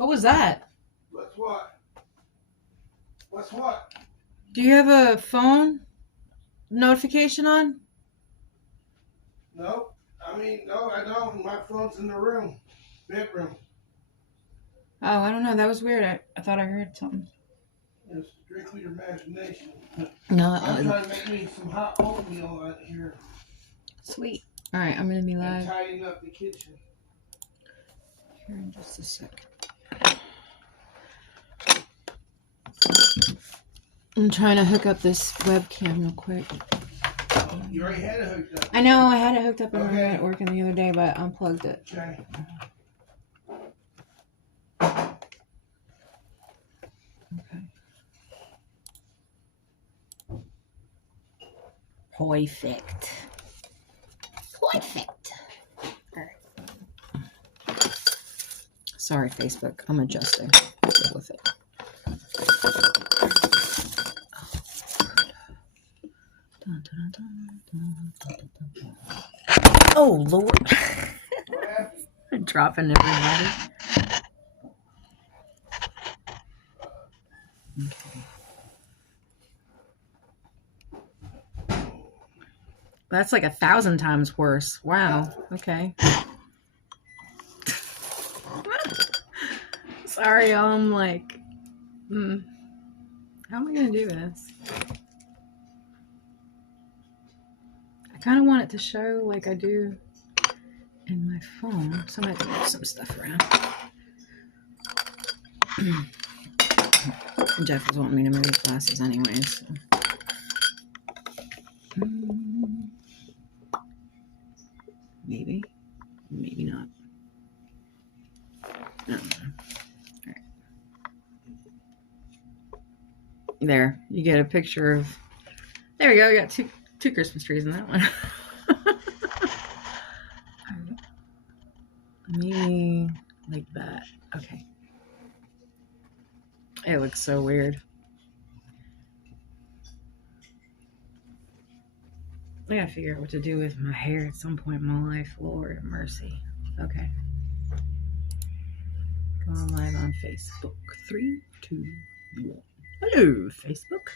What was that? What's what? What's what? Do you have a phone notification on? No. No, I don't. My phone's in the room. Bedroom. Oh, I don't know. That was weird. I thought I heard something. It's strictly your imagination. No, I'm trying to make me some hot oatmeal out here. Sweet. All right, I'm going to be live. And tidying up the kitchen. Here in just a second. I'm trying to hook up this webcam real quick. Oh, you already had it hooked up. I know. I had it hooked up and I was working the other day, but I unplugged it. Okay. Perfect. Perfect. All right. Sorry, Facebook. I'm adjusting. Deal with it. Oh, Lord. I'm dropping everybody. Okay. That's like 1,000 times worse. Wow. Okay. Sorry, I'm like, how am I going to do this? I kind of want it to show like I do in my phone. So I might move some stuff around. Jeff was wanting me to move his glasses anyways. So. Maybe. Maybe not. I don't know. All right. There. You get a picture of... There we go. You got two Christmas trees in that one. Maybe like that. Okay. It looks so weird. I gotta figure out what to do with my hair at some point in my life. Lord have mercy. Okay. Going live on Facebook. 3, 2, 1. Hello, Facebook.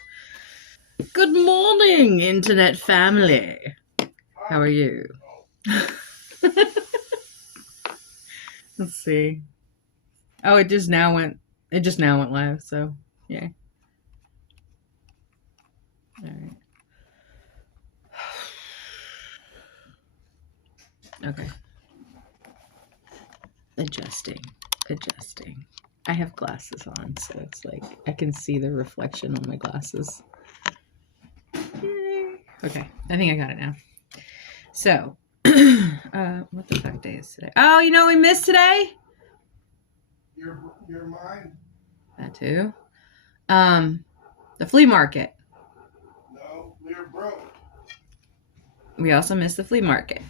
Good morning, internet family. How are you? Let's see. Oh, it just now went live, so yeah. All right. Okay. Adjusting. I have glasses on, so it's like I can see the reflection on my glasses. Yay. Okay, I think I got it now. So, what the fuck day is today? Oh, you know what we missed today? Your mind? That too. The flea market. No, we're broke. We also missed the flea market.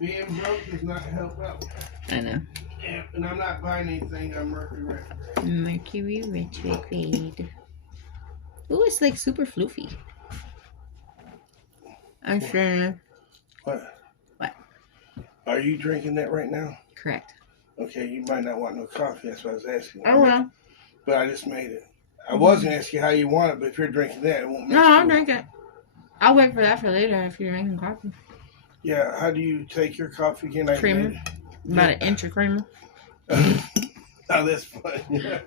Being broke does not help out. I know. Yeah, and I'm not buying anything on Mercury retrograde. Mercury retrograde. Ooh, it's like super floofy. I'm sure. What? What? Are you drinking that right now? Correct. Okay, you might not want no coffee. That's what I was asking. I will. But I just made it. I was going to ask you how you want it, but if you're drinking that, it won't mix. No, I'll drink it. I'll wait for that for later if you're making coffee. Yeah, how do you take your coffee again? Creamer. About an inch of creamer. Oh, that's fun. Yeah.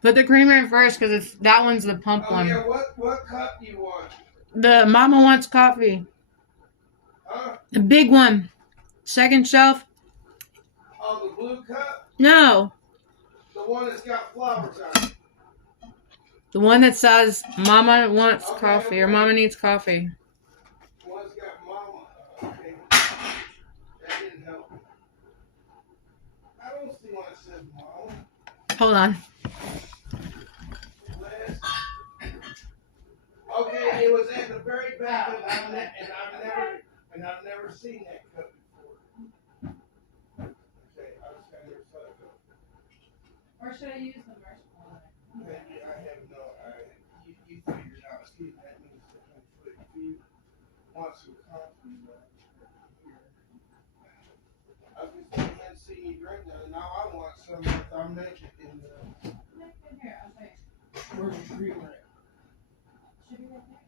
Put the creamer in first because that one's the pump one. Yeah, what cup do you want? The Mama Wants Coffee. Huh? The big one. Second shelf. Oh, the blue cup? No. The one that's got flowers on it. The one that says Mama Wants Coffee or Mama Needs Coffee. The one that's got Mama. Okay. That didn't help. I don't see one that says Mama. Hold on. Okay, it was at the very back, and I've never seen that cup before. Okay, I just got never saw that cup. Or should I use the marshmallow? I have no. You figured out. See, that means that if you want some coffee, seen you drink that. Now I want some if I'm naked in the. Here, I'll show you. Where's the creamer at? Should be right there.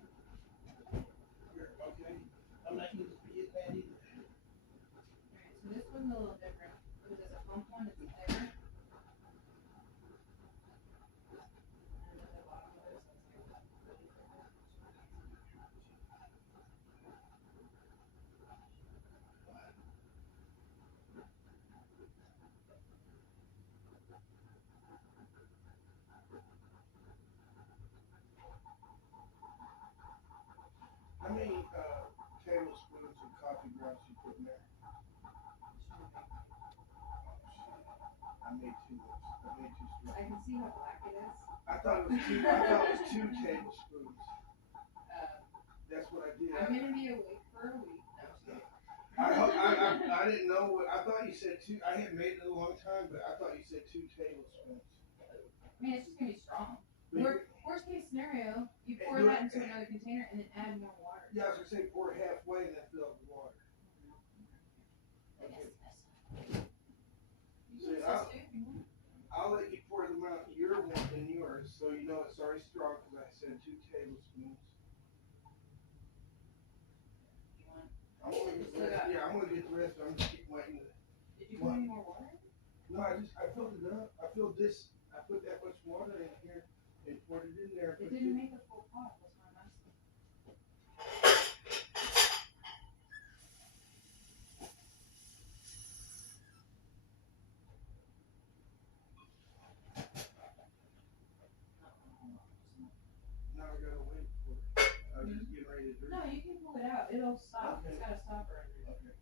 Here, okay. I'm not used to getting that either. Alright, so this one's a little different. Because it's a pump one, it's thicker. And then the bottom of this one's like that. How many tablespoons of coffee grounds you put in there? I made too much. I made too strong. I can see how black it is. I thought it was two tablespoons. That's what I did. I'm gonna be awake for a week. No, I'm just kidding. I didn't know what I thought you said two. I hadn't made it in a long time, but I thought you said 2 tablespoons. I mean, it's just gonna be strong. But Worst case scenario, you pour that into another container and then add more water. yeah, I was gonna say pour it halfway and then fill up with water. I Okay. guess See, this. I'll let you pour them out your one and yours, so you know it's already strong because I said 2 tablespoons. I'm gonna get the rest. Yeah, I'm gonna get the rest. I'm just keep waiting. Did you put any more water? No, I filled it up. I filled this. I put that much water in here and poured it in there. It didn't make a full pot. That's why I'm asking. Now I gotta wait for it. I was just getting ready to drink. No, you can pull it out. It'll stop. Okay. It's got a stopper under it. Okay.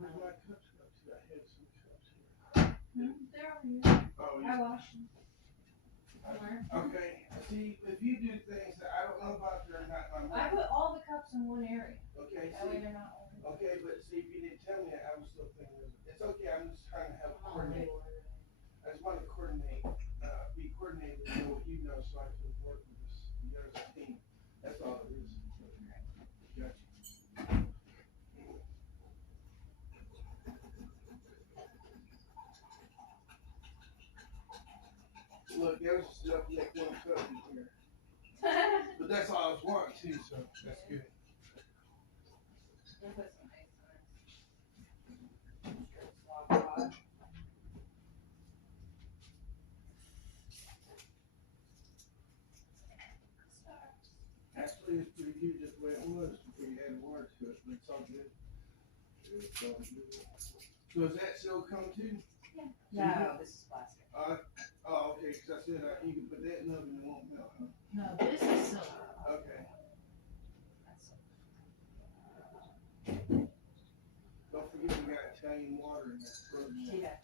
Where's my cups go to? I had some cups here. They're over here. Oh, I washed them. Somewhere. okay. See, if you do things that I don't know about, they're not my I money. put all the cups in one area. Okay, That way see, they're not open. okay, but see, if you didn't tell me, I was still thinking it's okay. I'm just trying to help coordinate. I just want to coordinate, be coordinated with know what you know, so I can work with this together as a team. That's all it is. Gotcha. Look, there's just enough to make one cup in here. But that's all I was wanting too, so that's good. We'll put some ice on it. Swap pot. Actually, it's pretty good just the way it was before you added water to it, but it's all good. It's all good. So is that still come too? No, this is plastic. Oh, okay, because I said you can put that in the oven and it won't melt, huh? No, this is silver. Okay. That's silver. Don't forget we got Italian water in that frozen water. Yeah.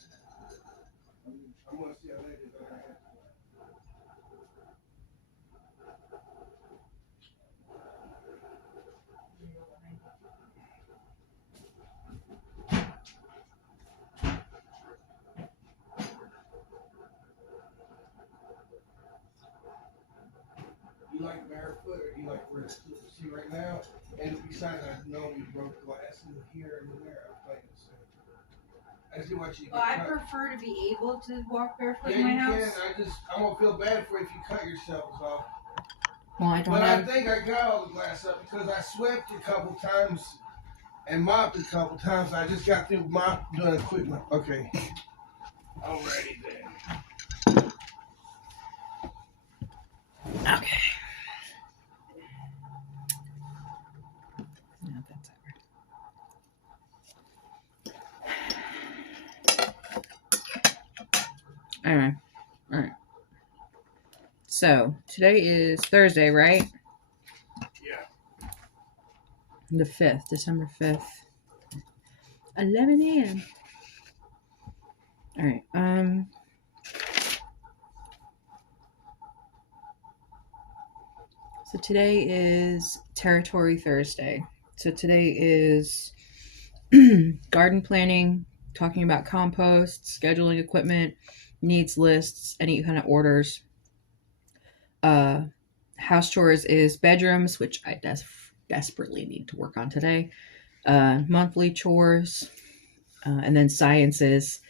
I'm gonna see how that is. I have to. You like barefoot or you like where it's see right now? And besides, I know you broke glass in here and there. I'm playing the same. I see what you Well, I cut. prefer to be able to walk barefoot Yeah, in my you house. can. I'm gonna feel bad for you if you cut yourselves off. Well, I don't But I know. think I got all the glass up because I swept a couple times and mopped a couple times. I just got through doing equipment. Okay. Alrighty then. Okay. No, that's over. All right. So today is Thursday, right? Yeah. The 5th, December 5th. 11 a.m. All right. So today is Territory Thursday. So today is garden planning, talking about compost, scheduling equipment, needs lists, any kind of orders. House chores is bedrooms, which I desperately need to work on today. Monthly chores, And then sciences,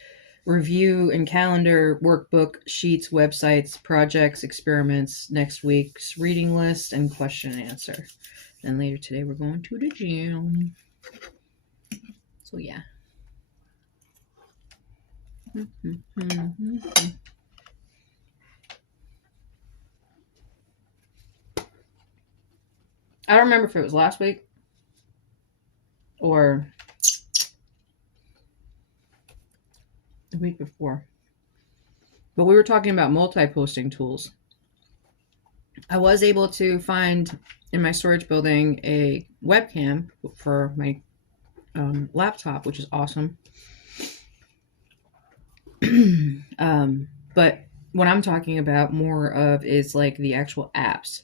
review and calendar, workbook, sheets, websites, projects, experiments, next week's reading list, and question and answer. Then later today, we're going to the gym. So, yeah. I don't remember if it was last week or the week before, but we were talking about multi-posting tools. I was able to find in my storage building a webcam for my laptop, which is awesome. But what I'm talking about more of is like the actual apps.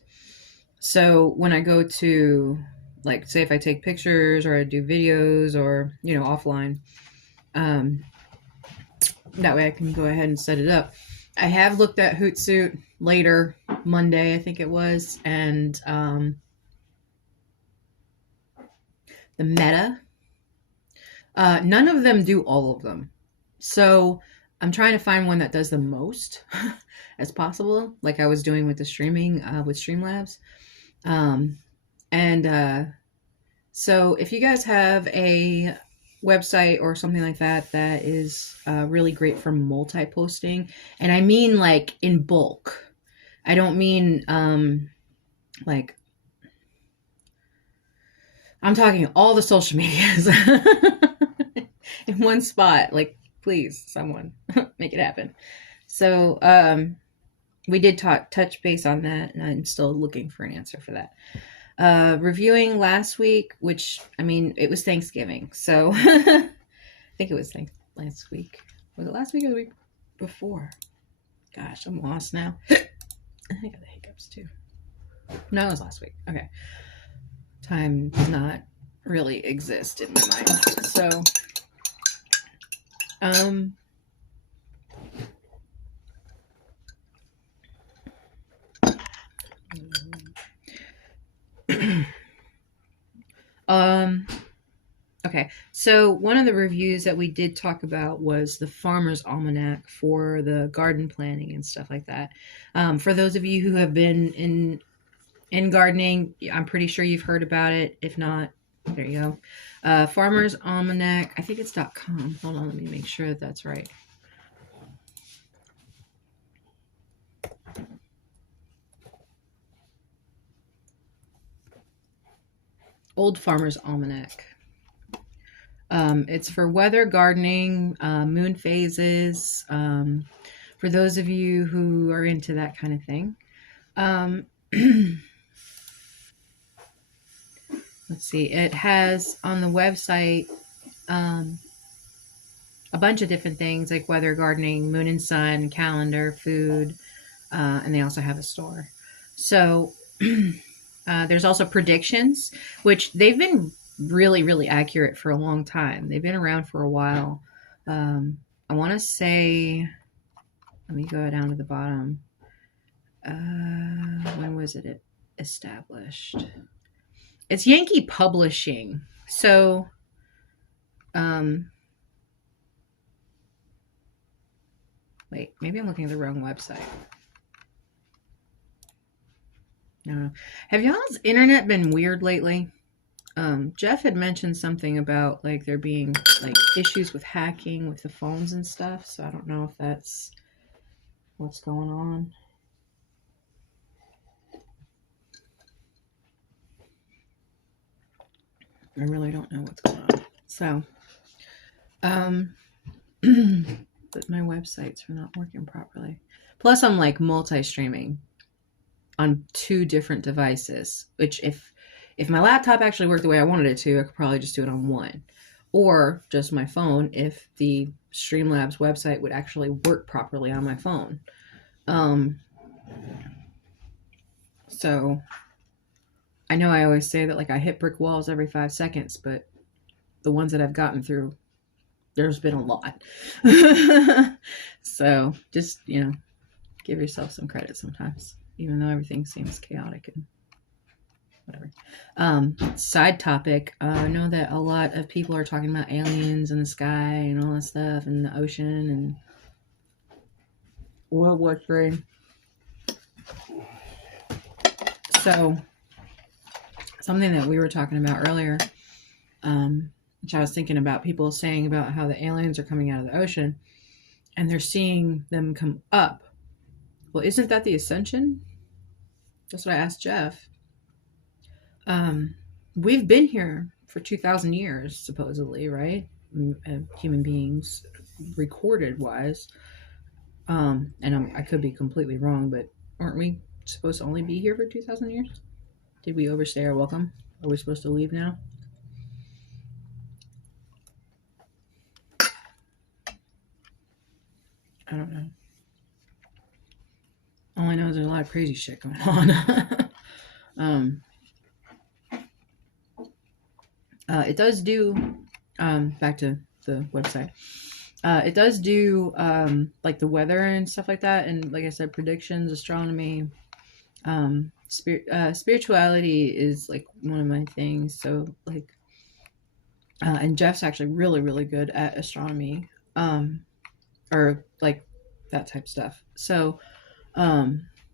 So when I go to, like, say if I take pictures or I do videos or, offline, that way I can go ahead and set it up. I have looked at Hootsuite later, Monday, I think it was, and the Meta. None of them do all of them. So I'm trying to find one that does the most as possible, like I was doing with the streaming with Streamlabs. So if you guys have a website or something like that that is really great for multi-posting, and I mean like in bulk. I don't mean like, I'm talking all the social medias in one spot. Like, please, someone make it happen. So we did touch base on that, and I'm still looking for an answer for that. Reviewing last week, which, I mean, it was Thanksgiving, so I think it was last week. Was it last week or the week before? Gosh, I'm lost now. I got the hiccups too. No, it was last week. Okay. Time does not really exist in my mind. So, okay, so one of the reviews that we did talk about was the Farmer's Almanac for the garden planning and stuff like that. For those of you who have been in gardening, I'm pretty sure you've heard about it. If not, there you go. Farmer's Almanac, I think it's .com. Hold on, let me make sure that that's right. Old Farmer's Almanac. It's for weather, gardening, moon phases, for those of you who are into that kind of thing. Let's see, it has on the website a bunch of different things like weather, gardening, moon and sun, calendar, food, and they also have a store. So there's also predictions, which they've been really, really accurate for a long time. They've been around for a while. I want to say, let me go down to the bottom. When was it established? It's Yankee Publishing. So, wait, maybe I'm looking at the wrong website. No. Have y'all's internet been weird lately? Jeff had mentioned something about like there being like issues with hacking with the phones and stuff. So I don't know if that's what's going on. I really don't know what's going on. So, but my websites are not working properly. Plus, I'm like multi-streaming on 2 different devices, which if my laptop actually worked the way I wanted it to, I could probably just do it on one. Or just my phone if the Streamlabs website would actually work properly on my phone. So I know I always say that like I hit brick walls every 5 seconds, but the ones that I've gotten through, there's been a lot. So just, give yourself some credit sometimes, even though everything seems chaotic and whatever. Side topic. I know that a lot of people are talking about aliens in the sky and all that stuff, and the ocean and World War III. So, something that we were talking about earlier, which I was thinking about, people saying about how the aliens are coming out of the ocean and they're seeing them come up. Well, isn't that the ascension? That's what I asked Jeff. We've been here for 2,000 years, supposedly, right? Human beings, recorded wise. And I could be completely wrong, but aren't we supposed to only be here for 2,000 years? Did we overstay our welcome? Are we supposed to leave now? I don't know. All I know is there's a lot of crazy shit going on. It does do, back to the website, it does do like the weather and stuff like that, and like I said, predictions, astronomy, spirituality is like one of my things. So like, and Jeff's actually really, really good at astronomy, or like that type of stuff. So,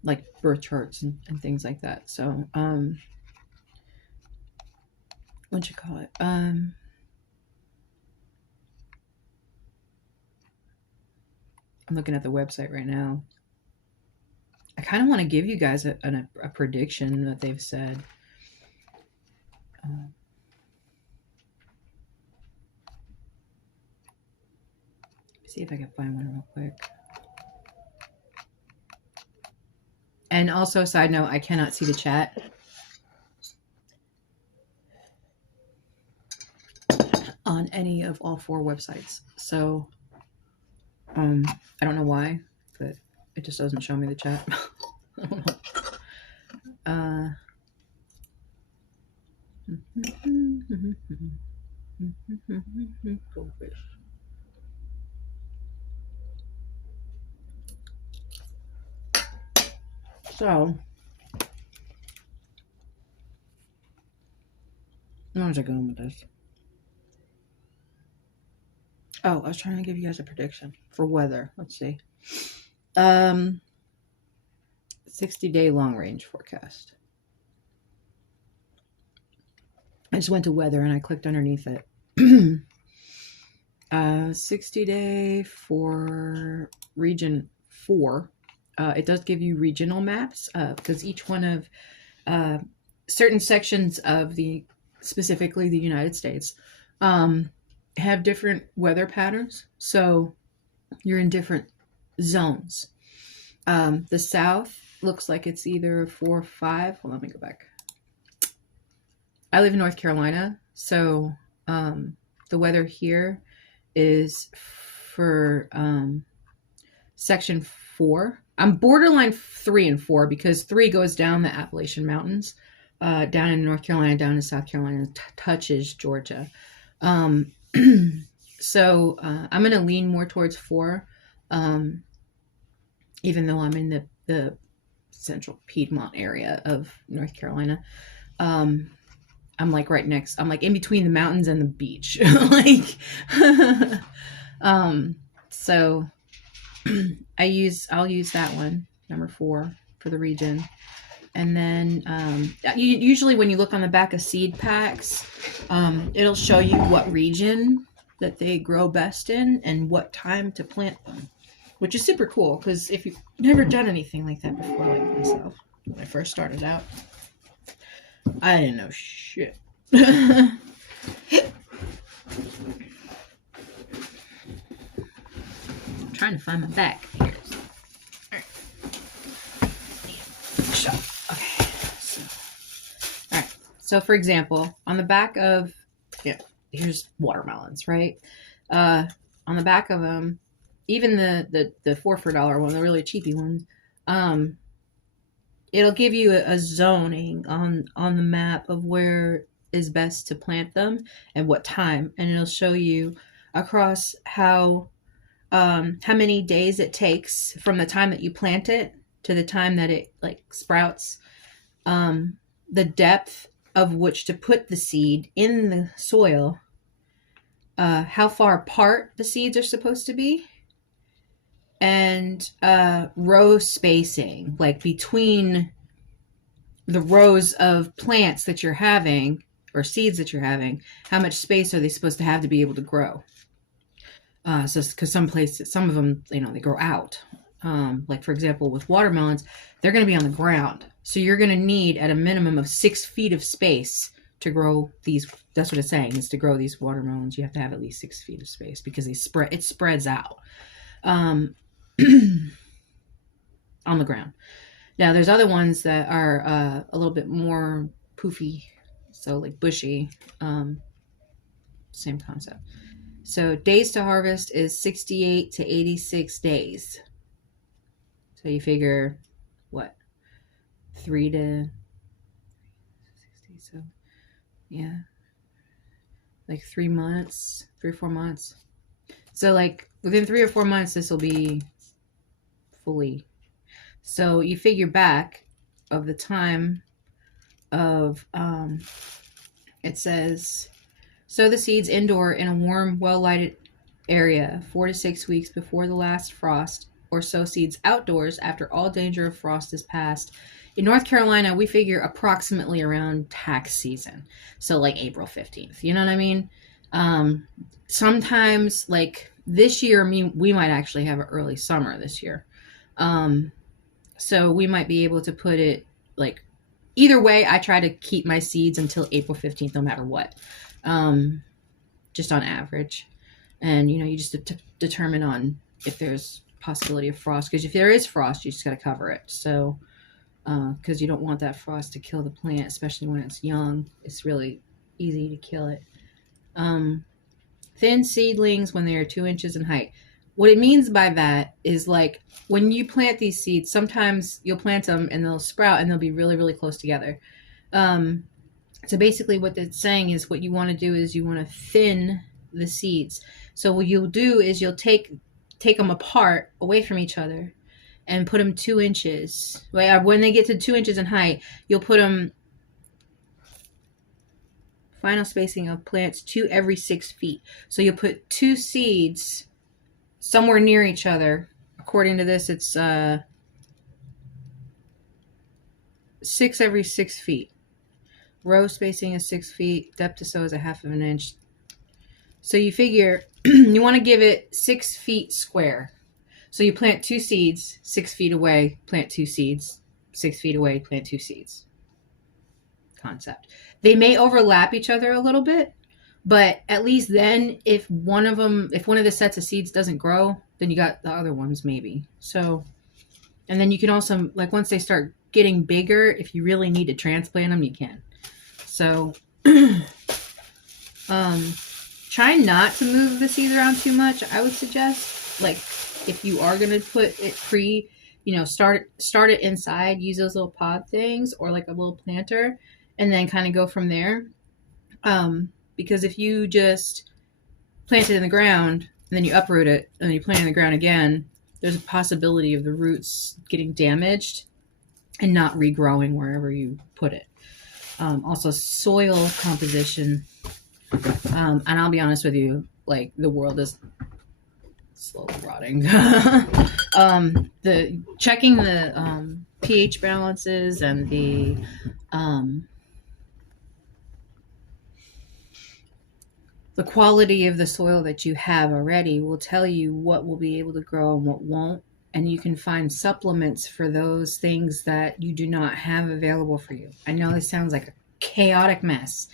like birth charts and things like that. So, what you call it? I'm looking at the website right now. I kind of want to give you guys a prediction that they've said. See if I can find one real quick. And also, side note, I cannot see the chat. On any of all 4 websites. So, I don't know why, but it just doesn't show me the chat. I don't know. Goldfish. So, where was I going with this? Oh, I was trying to give you guys a prediction for weather. Let's see. 60-day long range forecast. I just went to weather and I clicked underneath it. 60-day for region 4. It does give you regional maps because each one of certain sections of specifically the United States, have different weather patterns. So you're in different zones. The South looks like it's either 4 or 5. Well, let me go back. I live in North Carolina, so the weather here is for section 4. I'm borderline 3 and 4 because 3 goes down the Appalachian Mountains, down in North Carolina, down in South Carolina, touches Georgia. So I'm going to lean more towards 4, even though I'm in the central Piedmont area of North Carolina. I'm like right next. I'm like in between the mountains and the beach. Like, so I'll use that one, number 4, for the region. And then usually when you look on the back of seed packs, it'll show you what region that they grow best in and what time to plant them, which is super cool because if you've never done anything like that before, like myself, when I first started out, I didn't know shit. I'm trying to find my back. Here it is. All right. Shut up. Okay. All right. So, for example, on the back of, here's watermelons, right? On the back of them, even the $4 for $1 one, the really cheapy ones, it'll give you a zoning on the map of where is best to plant them and what time, and it'll show you across how many days it takes from the time that you plant it to the time that it like sprouts, the depth of which to put the seed in the soil, how far apart the seeds are supposed to be, and row spacing, like between the rows of plants that you're having or seeds that you're having, how much space are they supposed to have to be able to grow? So, because some of them, they grow out. Like for example, with watermelons, they're going to be on the ground. So you're going to need at a minimum of 6 feet of space to grow these. That's what it's saying, is to grow these watermelons. You have to have at least 6 feet of space because it spreads out on the ground. Now there's other ones that are a little bit more poofy. So like bushy, same concept. So days to harvest is 68 to 86 days. So you figure, what, 3 to 60, so yeah, like 3 months, 3 or 4 months. So like within 3 or 4 months, this will be fully. So you figure back of the time of, it says, sow the seeds indoor in a warm, well-lighted area 4 to 6 weeks before the last frost, or sow seeds outdoors after all danger of frost is past. In North Carolina, we figure approximately around tax season. So like April 15th, you know what I mean? Sometimes like this year, we might actually have an early summer this year. So we might be able to put it like, either way, I try to keep my seeds until April 15th, no matter what. Just on average. And, you just determine on if there's possibility of frost, because if there is frost, you just got to cover it. So because you don't want that frost to kill the plant, especially when it's young. It's really easy to kill it. Thin seedlings when they are 2 inches in height. What it means by that is like when you plant these seeds, sometimes you'll plant them and they'll sprout and they'll be really, really close together. So basically what it's saying is what you want to do is you want to thin the seeds. So what you'll do is you'll take them apart away from each other and put them 2 inches. When they get to 2 inches in height, you'll put them, final spacing of plants, 2 every 6 feet. So you'll put 2 seeds somewhere near each other. According to this, it's 6 every 6 feet. Row spacing is 6 feet. Depth to sow is 1/2 of an inch. So you figure you want to give it 6 feet square. So you plant 2 seeds 6 feet away, plant 2 seeds 6 feet away, plant 2 seeds. Concept. They may overlap each other a little bit, but at least then if one of the sets of seeds doesn't grow, then you got the other ones maybe. So, and then you can also, like once they start getting bigger, if you really need to transplant them, you can. So, try not to move the seeds around too much. I would suggest, like, if you are gonna put it start it inside. Use those little pod things or like a little planter, and then kind of go from there. Because if you just plant it in the ground and then you uproot it and then you plant it in the ground again, there's a possibility of the roots getting damaged and not regrowing wherever you put it. Also soil composition. And I'll be honest with you, like the world is slowly rotting. Checking the pH balances and the quality of the soil that you have already will tell you what will be able to grow and what won't. And you can find supplements for those things that you do not have available for you. I know this sounds like a chaotic mess,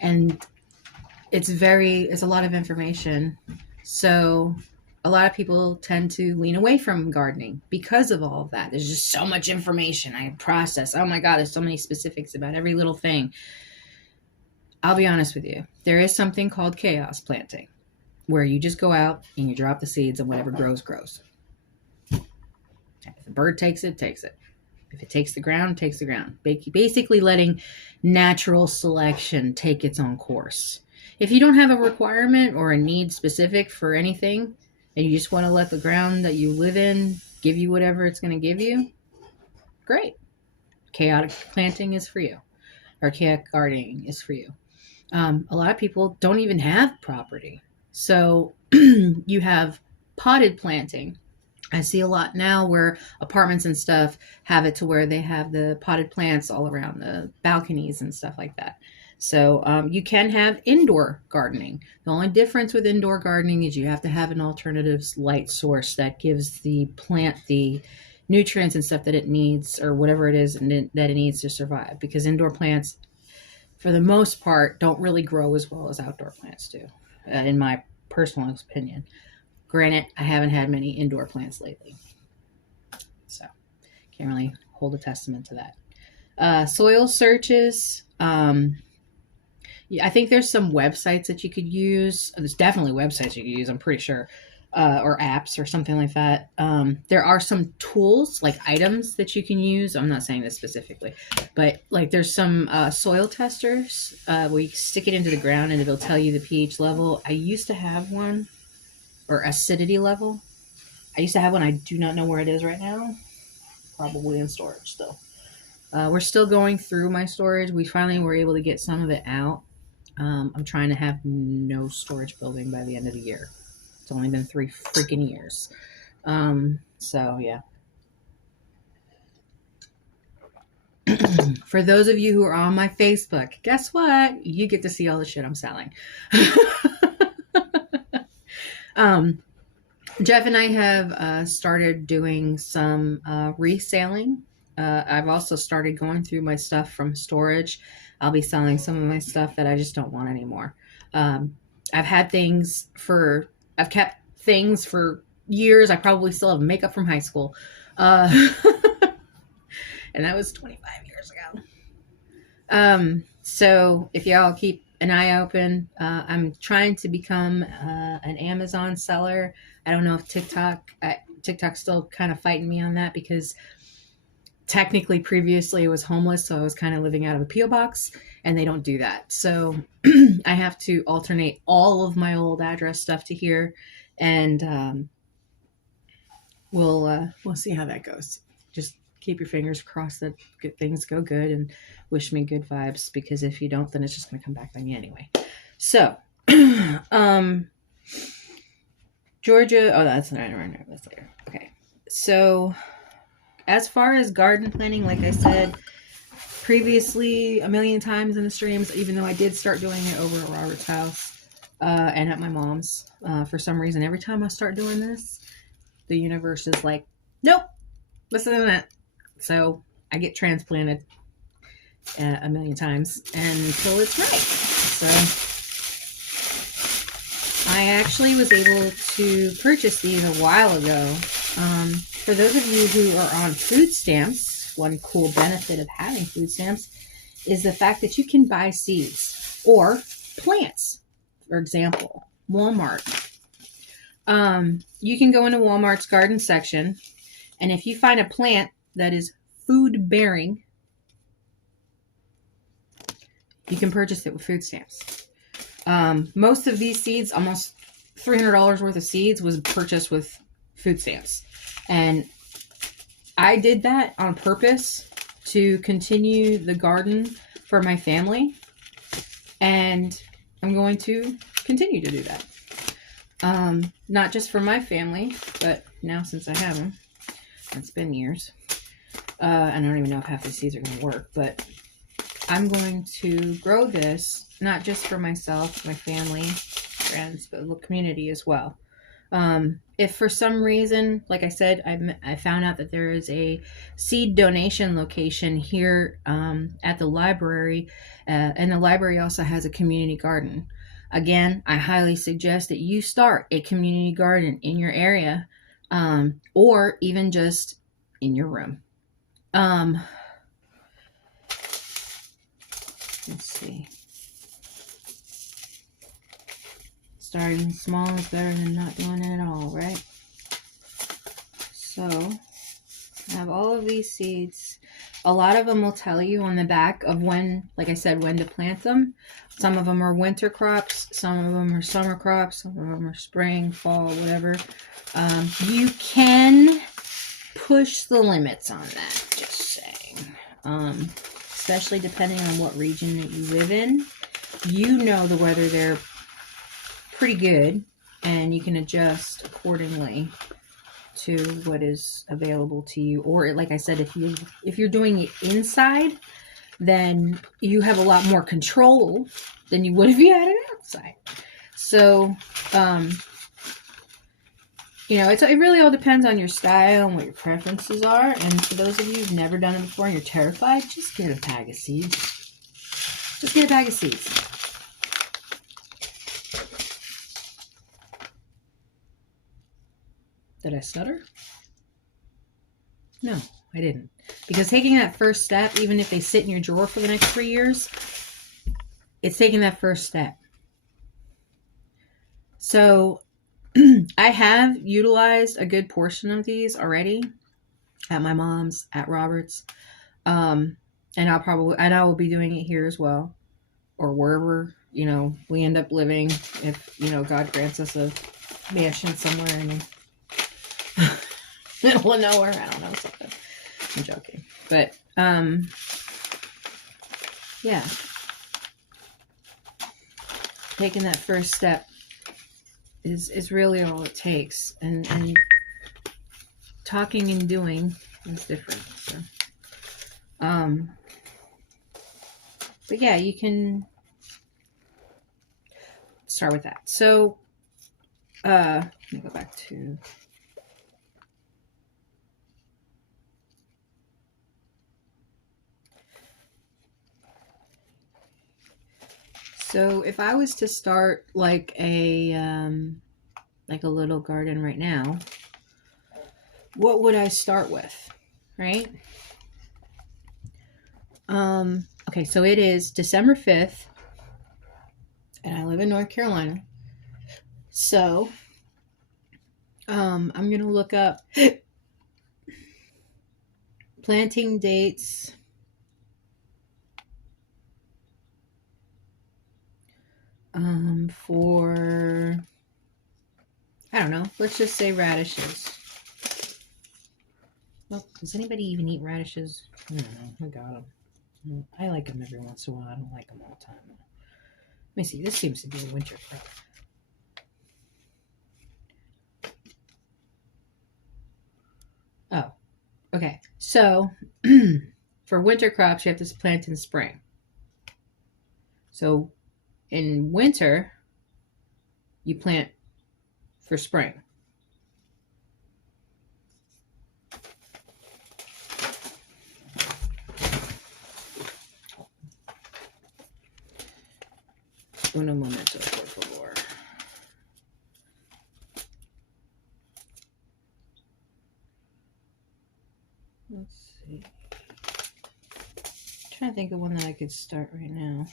and it's a lot of information. So a lot of people tend to lean away from gardening because of all of that. There's just so much information I process. Oh my God, there's so many specifics about every little thing. I'll be honest with you. There is something called chaos planting, where you just go out and you drop the seeds and whatever grows, grows. If the bird takes it, takes it. If it takes the ground, takes the ground. Basically letting natural selection take its own course. If you don't have a requirement or a need specific for anything, and you just want to let the ground that you live in give you whatever it's going to give you, great. Chaotic planting is for you. archaic gardening is for you. A lot of people don't even have property. So you have potted planting. I see a lot now where apartments and stuff have it to where they have the potted plants all around the balconies and stuff like that. So you can have indoor gardening. The only difference with indoor gardening is you have to have an alternative light source that gives the plant the nutrients and stuff that it needs, or whatever it is that it needs to survive. Because indoor plants, for the most part, don't really grow as well as outdoor plants do, in my personal opinion. Granted, I haven't had many indoor plants lately, so can't really hold a testament to that. Soil searches. Yeah, I think there's some websites that you could use. There's definitely websites you could use, I'm pretty sure, or apps or something like that. There are some tools, like items that you can use. I'm not saying this specifically, but like there's some soil testers where you stick it into the ground and it'll tell you the pH level. I used to have one, or acidity level. I used to have one. I do not know where it is right now. Probably in storage still. We're still going through my storage. We finally were able to get some of it out. I'm trying to have no storage building by the end of the year. It's only been 3 freaking years. So yeah. For those of you who are on my Facebook, guess what? You get to see all the shit I'm selling. Jeff and I have started doing some reselling. I've also started going through my stuff from storage. I'll be selling some of my stuff that I just don't want anymore. I've kept things for years. I probably still have makeup from high school. And that was 25 years ago. So if y'all keep an eye open, I'm trying to become an Amazon seller. I don't know if TikTok's still kind of fighting me on that, because technically previously I was homeless, so I was kind of living out of a P.O. box, and they don't do that. So I have to alternate all of my old address stuff to here, and we'll see how that goes. Just keep your fingers crossed that good things go good, and wish me good vibes, because if you don't, then it's just going to come back on you anyway. So, Georgia. Oh, that's not right. That's later. Okay. So, as far as garden planting, like I said previously a million times in the streams, even though I did start doing it over at Robert's house and at my mom's, for some reason, every time I start doing this, the universe is like, nope, listen to that. So I get transplanted a million times until it's right. So I actually was able to purchase these a while ago. For those of you who are on food stamps, one cool benefit of having food stamps is the fact that you can buy seeds or plants. For example, Walmart. You can go into Walmart's garden section, and if you find a plant that is food bearing, you can purchase it with food stamps. Most of these seeds, almost $300 worth of seeds, was purchased with food stamps. And I did that on purpose to continue the garden for my family. And I'm going to continue to do that. Not just for my family, but now since I have them, it's been years. I don't even know if half the seeds are going to work, but I'm going to grow this not just for myself, my family, friends, but the community as well. If for some reason, like I said, I found out that there is a seed donation location here at the library, and the library also has a community garden. Again, I highly suggest that you start a community garden in your area, or even just in your room. Let's see. Starting small is better than not doing it at all, right? So, I have all of these seeds. A lot of them will tell you on the back of when, like I said, when to plant them. Some of them are winter crops. Some of them are summer crops. Some of them are spring, fall, whatever. You can push the limits on that, just saying. especially depending on what region that you live in. You know the weather there pretty good, and you can adjust accordingly to what is available to you. Or like I said, if you're doing it inside, then you have a lot more control than you would if you had it outside. So, it really all depends on your style and what your preferences are. And for those of you who've never done it before and you're terrified, just get a bag of seeds. Just get a bag of seeds. Did I stutter? No, I didn't. Because taking that first step, even if they sit in your drawer for the next 3 years, it's taking that first step. So I have utilized a good portion of these already at my mom's, at Robert's. And I will be doing it here as well, or wherever, we end up living, if, God grants us a mansion somewhere in the middle of nowhere. I don't know, something. I'm joking. But, yeah. Taking that first step is really all it takes. And talking and doing is different. So, but yeah, you can start with that. So, let me go back to... So if I was to start like a little garden right now, what would I start with, right? Okay, so it is December 5th, and I live in North Carolina. So, I'm going to look up planting dates for, I don't know, let's just say radishes. Well, does anybody even eat radishes? I don't know. I got them. I like them every once in a while. I don't like them all the time. Let me see. This seems to be a winter crop. Oh, okay. So, for winter crops, you have to plant in spring. So, in winter, you plant for spring. Uno momento, por favor. Let's see. I'm trying to think of one that I could start right now.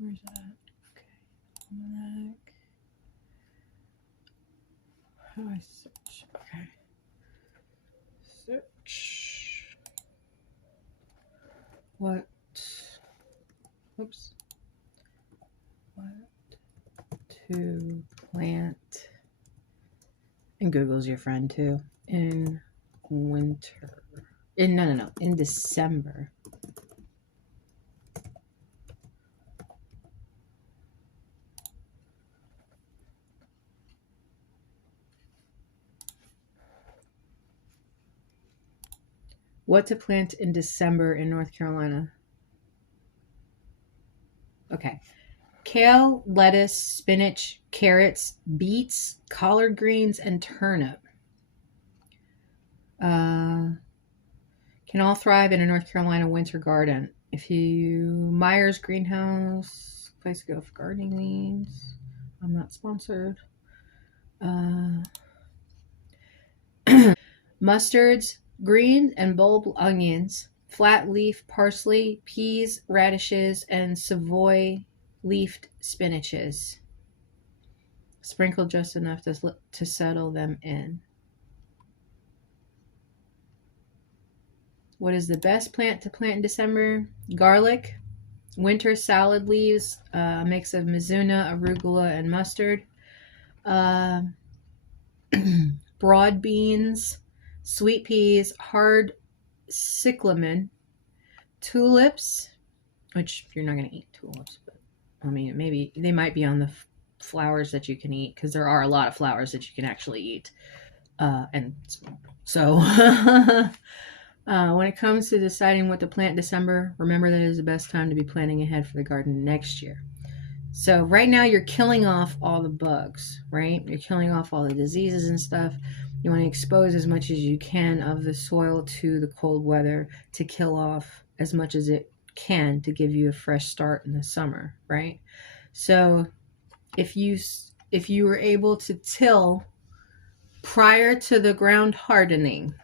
Where's that? Okay. Almanac. How do I search? Okay. Search. What? Oops. What to plant? And Google's your friend too. In winter. No. In December. What to plant in December in North Carolina. Okay. Kale, lettuce, spinach, carrots, beets, collard greens, and turnip. Can all thrive in a North Carolina winter garden. If you Myers Greenhouse, place to go for gardening needs. I'm not sponsored. Mustards, green and bulb onions, flat leaf parsley, peas, radishes, and Savoy leafed spinaches. Sprinkle just enough to settle them in. What is the best plant to plant in December? Garlic, Winter salad leaves, a mix of mizuna, arugula, and mustard. Uh, broad beans, sweet peas, hard cyclamen, tulips, which you're not going to eat tulips, but I mean, maybe they might be on the flowers that you can eat because there are a lot of flowers that you can actually eat. And so, when it comes to deciding what to plant in December, remember that it is the best time to be planning ahead for the garden next year. So right now you're killing off all the bugs, right? You're killing off all the diseases and stuff. You want to expose as much as you can of the soil to the cold weather to kill off as much as it can to give you a fresh start in the summer, right? So if you were able to till prior to the ground hardening,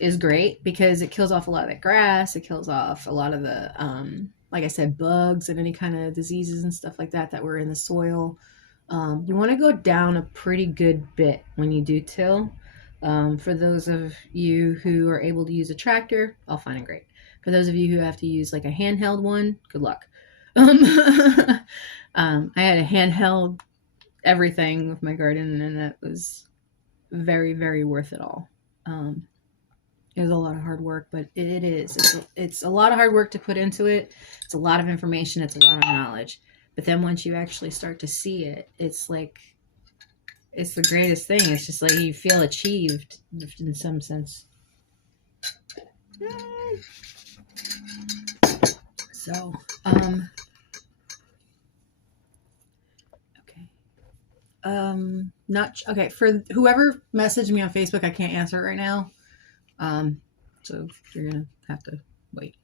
is great because it kills off a lot of that grass. It kills off a lot of the, like I said, bugs and any kind of diseases and stuff like that were in the soil. You want to go down a pretty good bit when you do till. For those of you who are able to use a tractor, all fine and great. For those of you who have to use like a handheld one, good luck. I had a handheld everything with my garden, and that was very, very worth it all. It was a lot of hard work, but it is. It's a lot of hard work to put into it. It's a lot of information. It's a lot of knowledge. But then once you actually start to see it, it's like, it's the greatest thing. It's just like you feel achieved in some sense. So, okay. Not, okay. For whoever messaged me on Facebook, I can't answer it right now. So you're gonna have to wait.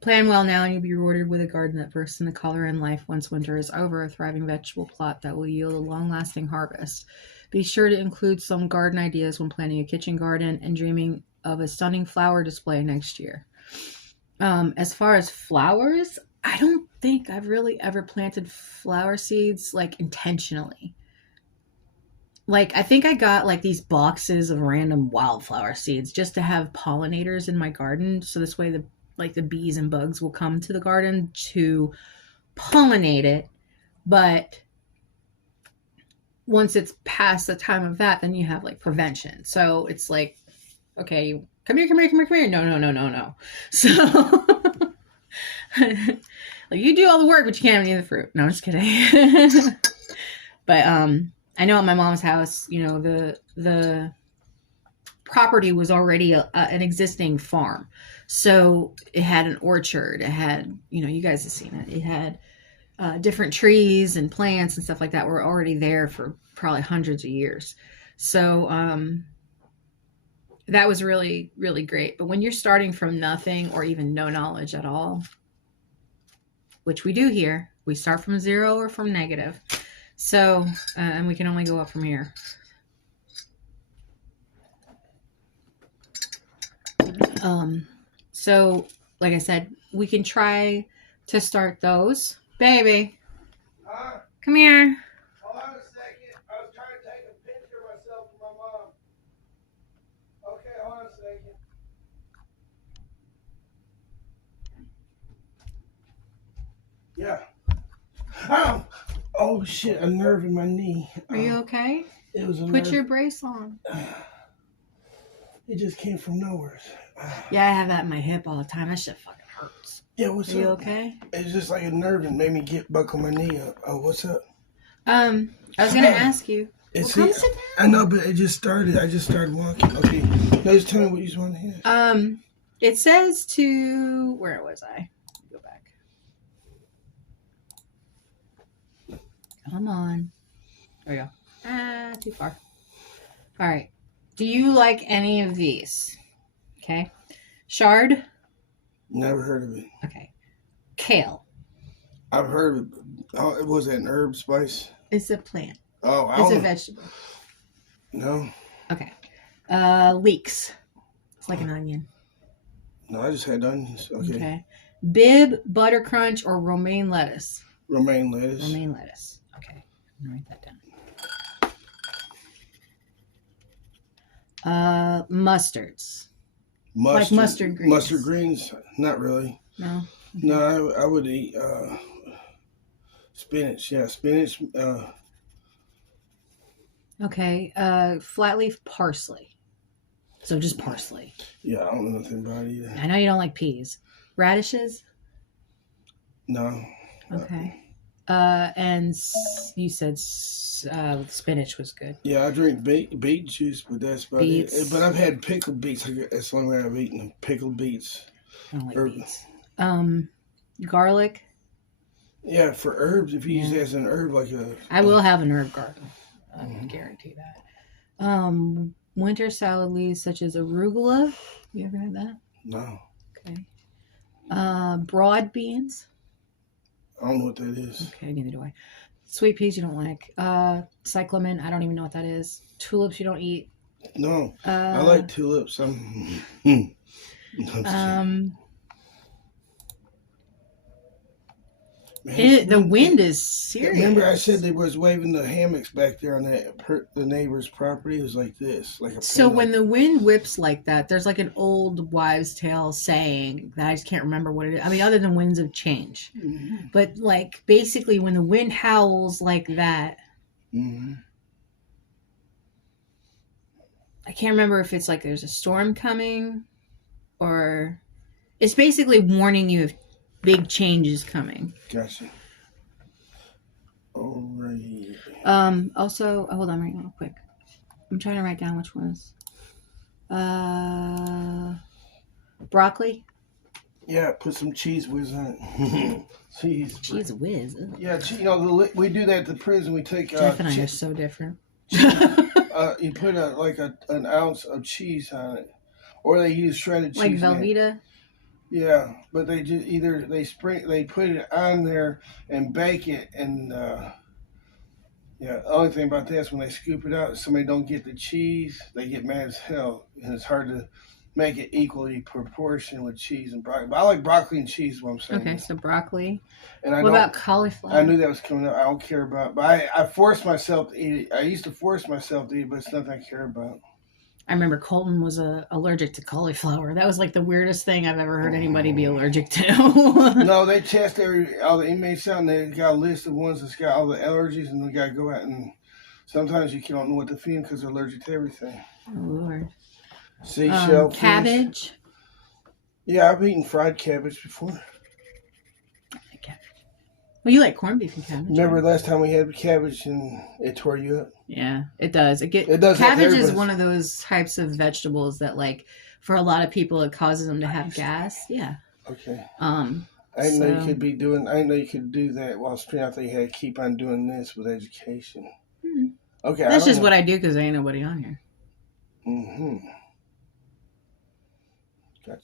Plan well now and you'll be rewarded with a garden that bursts into color and life once winter is over, a thriving vegetable plot that will yield a long-lasting harvest. Be sure to include some garden ideas when planning a kitchen garden and dreaming of a stunning flower display next year. As far as flowers, I don't think I've really ever planted flower seeds like intentionally. Like, I think I got like these boxes of random wildflower seeds just to have pollinators in my garden. So this way the bees and bugs will come to the garden to pollinate it. But once it's past the time of that, then you have like prevention. So it's like, okay, come here. No. So like, you do all the work, but you can't eat the fruit. No, I'm just kidding. But, I know at my mom's house, you know, the property was already an existing farm. So it had an orchard. It had, you know, you guys have seen it. It had different trees and plants and stuff like that were already there for probably hundreds of years. So that was really, really great. But when you're starting from nothing or even no knowledge at all, which we do here, we start from zero or from negative. So, and we can only go up from here. So, like I said, we can try to start those. Baby, come here. Hold on a second. I was trying to take a picture of myself for my mom. Okay, hold on a second. Yeah. Ow! Oh shit, a nerve in my knee. Are you okay? It was a Put nerve. your brace on. It just came from nowhere. Yeah, I have that in my hip all the time. That shit fucking hurts. Yeah, what's Are you up? okay? It's just like a nerve and made me buckle my knee up. Oh, what's up? I was gonna ask you. It's Well, come sit I know, but it just started. I just started walking. Okay, now just tell me what you want to hear. It says to, where was I? Go back. Come on. There you go. Too far. All right. Do you like any of these? Okay. Chard. Never heard of it. Okay. Kale. I've heard of it. Oh, was it an herb spice? It's a plant. Oh, I It's don't a vegetable. No. Okay. Leeks. It's like an onion. No, I just had onions. Okay. Bib, butter crunch, or romaine lettuce. Romaine lettuce. Romaine lettuce. Okay. I'm gonna write that down. Mustards. Like mustard greens. Mustard greens? Not really. No. No, I would eat spinach. Yeah, spinach. Okay. Flat leaf parsley. So just parsley. Yeah, I don't know nothing about it either. I know you don't like peas. Radishes. No. Okay. And you said spinach was good. Yeah, I drink beet juice, but that's about Beets. it. But I've had pickled beets. That's the only way I've eaten them. Pickled beets. I don't like Herb. beets. Garlic. Yeah, for herbs, if you use it as an herb, like a. I will have an herb garden. I can guarantee that. Winter salad leaves such as arugula. You ever had that? No, Okay. Broad beans. I don't know what that is. Okay, neither do I. Sweet peas you don't like. Cyclamen, I don't even know what that is. Tulips you don't eat. No, I like tulips. The wind is serious. Remember, I said they was waving the hammocks back there on the neighbor's property. It was like this, like a. So when the wind whips like that, there's like an old wives' tale saying that I just can't remember what it is. I mean, other than winds of change, but like basically when the wind howls like that, I can't remember if it's like there's a storm coming, or it's basically warning you of big changes coming. Gotcha. Alright. Also, hold on, right real quick. I'm trying to write down which ones. Broccoli. Yeah, put some cheese whiz on it. Cheese whiz. Ugh. Yeah, we do that at the prison. We take. Jeff and I are so different. You put an ounce of cheese on it, or they use shredded cheese. Like Velveeta. Yeah, but they just they put it on there and bake it, and the only thing about that is when they scoop it out, if somebody don't get the cheese, they get mad as hell, and it's hard to make it equally proportioned with cheese and broccoli. But I like broccoli and cheese. Is what I'm saying. Okay, so broccoli. And what about cauliflower? I knew that was coming up. I don't care about, but I forced myself to eat it. I used to force myself to eat it, but it's nothing I care about. I remember Colton was allergic to cauliflower. That was like the weirdest thing I've ever heard anybody be allergic to. No, they test all the inmates out, and they got a list of ones that's got all the allergies, and we got to go out, and sometimes you don't know what to feed because they're allergic to everything. Oh, Lord. Seashell cabbage. Yeah, I've eaten fried cabbage before. I like cabbage. Well, you like corned beef and cabbage. Remember last time we had cabbage and it tore you up? Yeah, it does. It does. Cabbage is one of those types of vegetables that, like, for a lot of people, it causes them to have gas. Yeah. Okay. I didn't know you could be doing. I didn't know you could do that while streaming. I thought you had to keep on doing this with education. Okay. That's just what I do because there ain't nobody on here. Gotcha.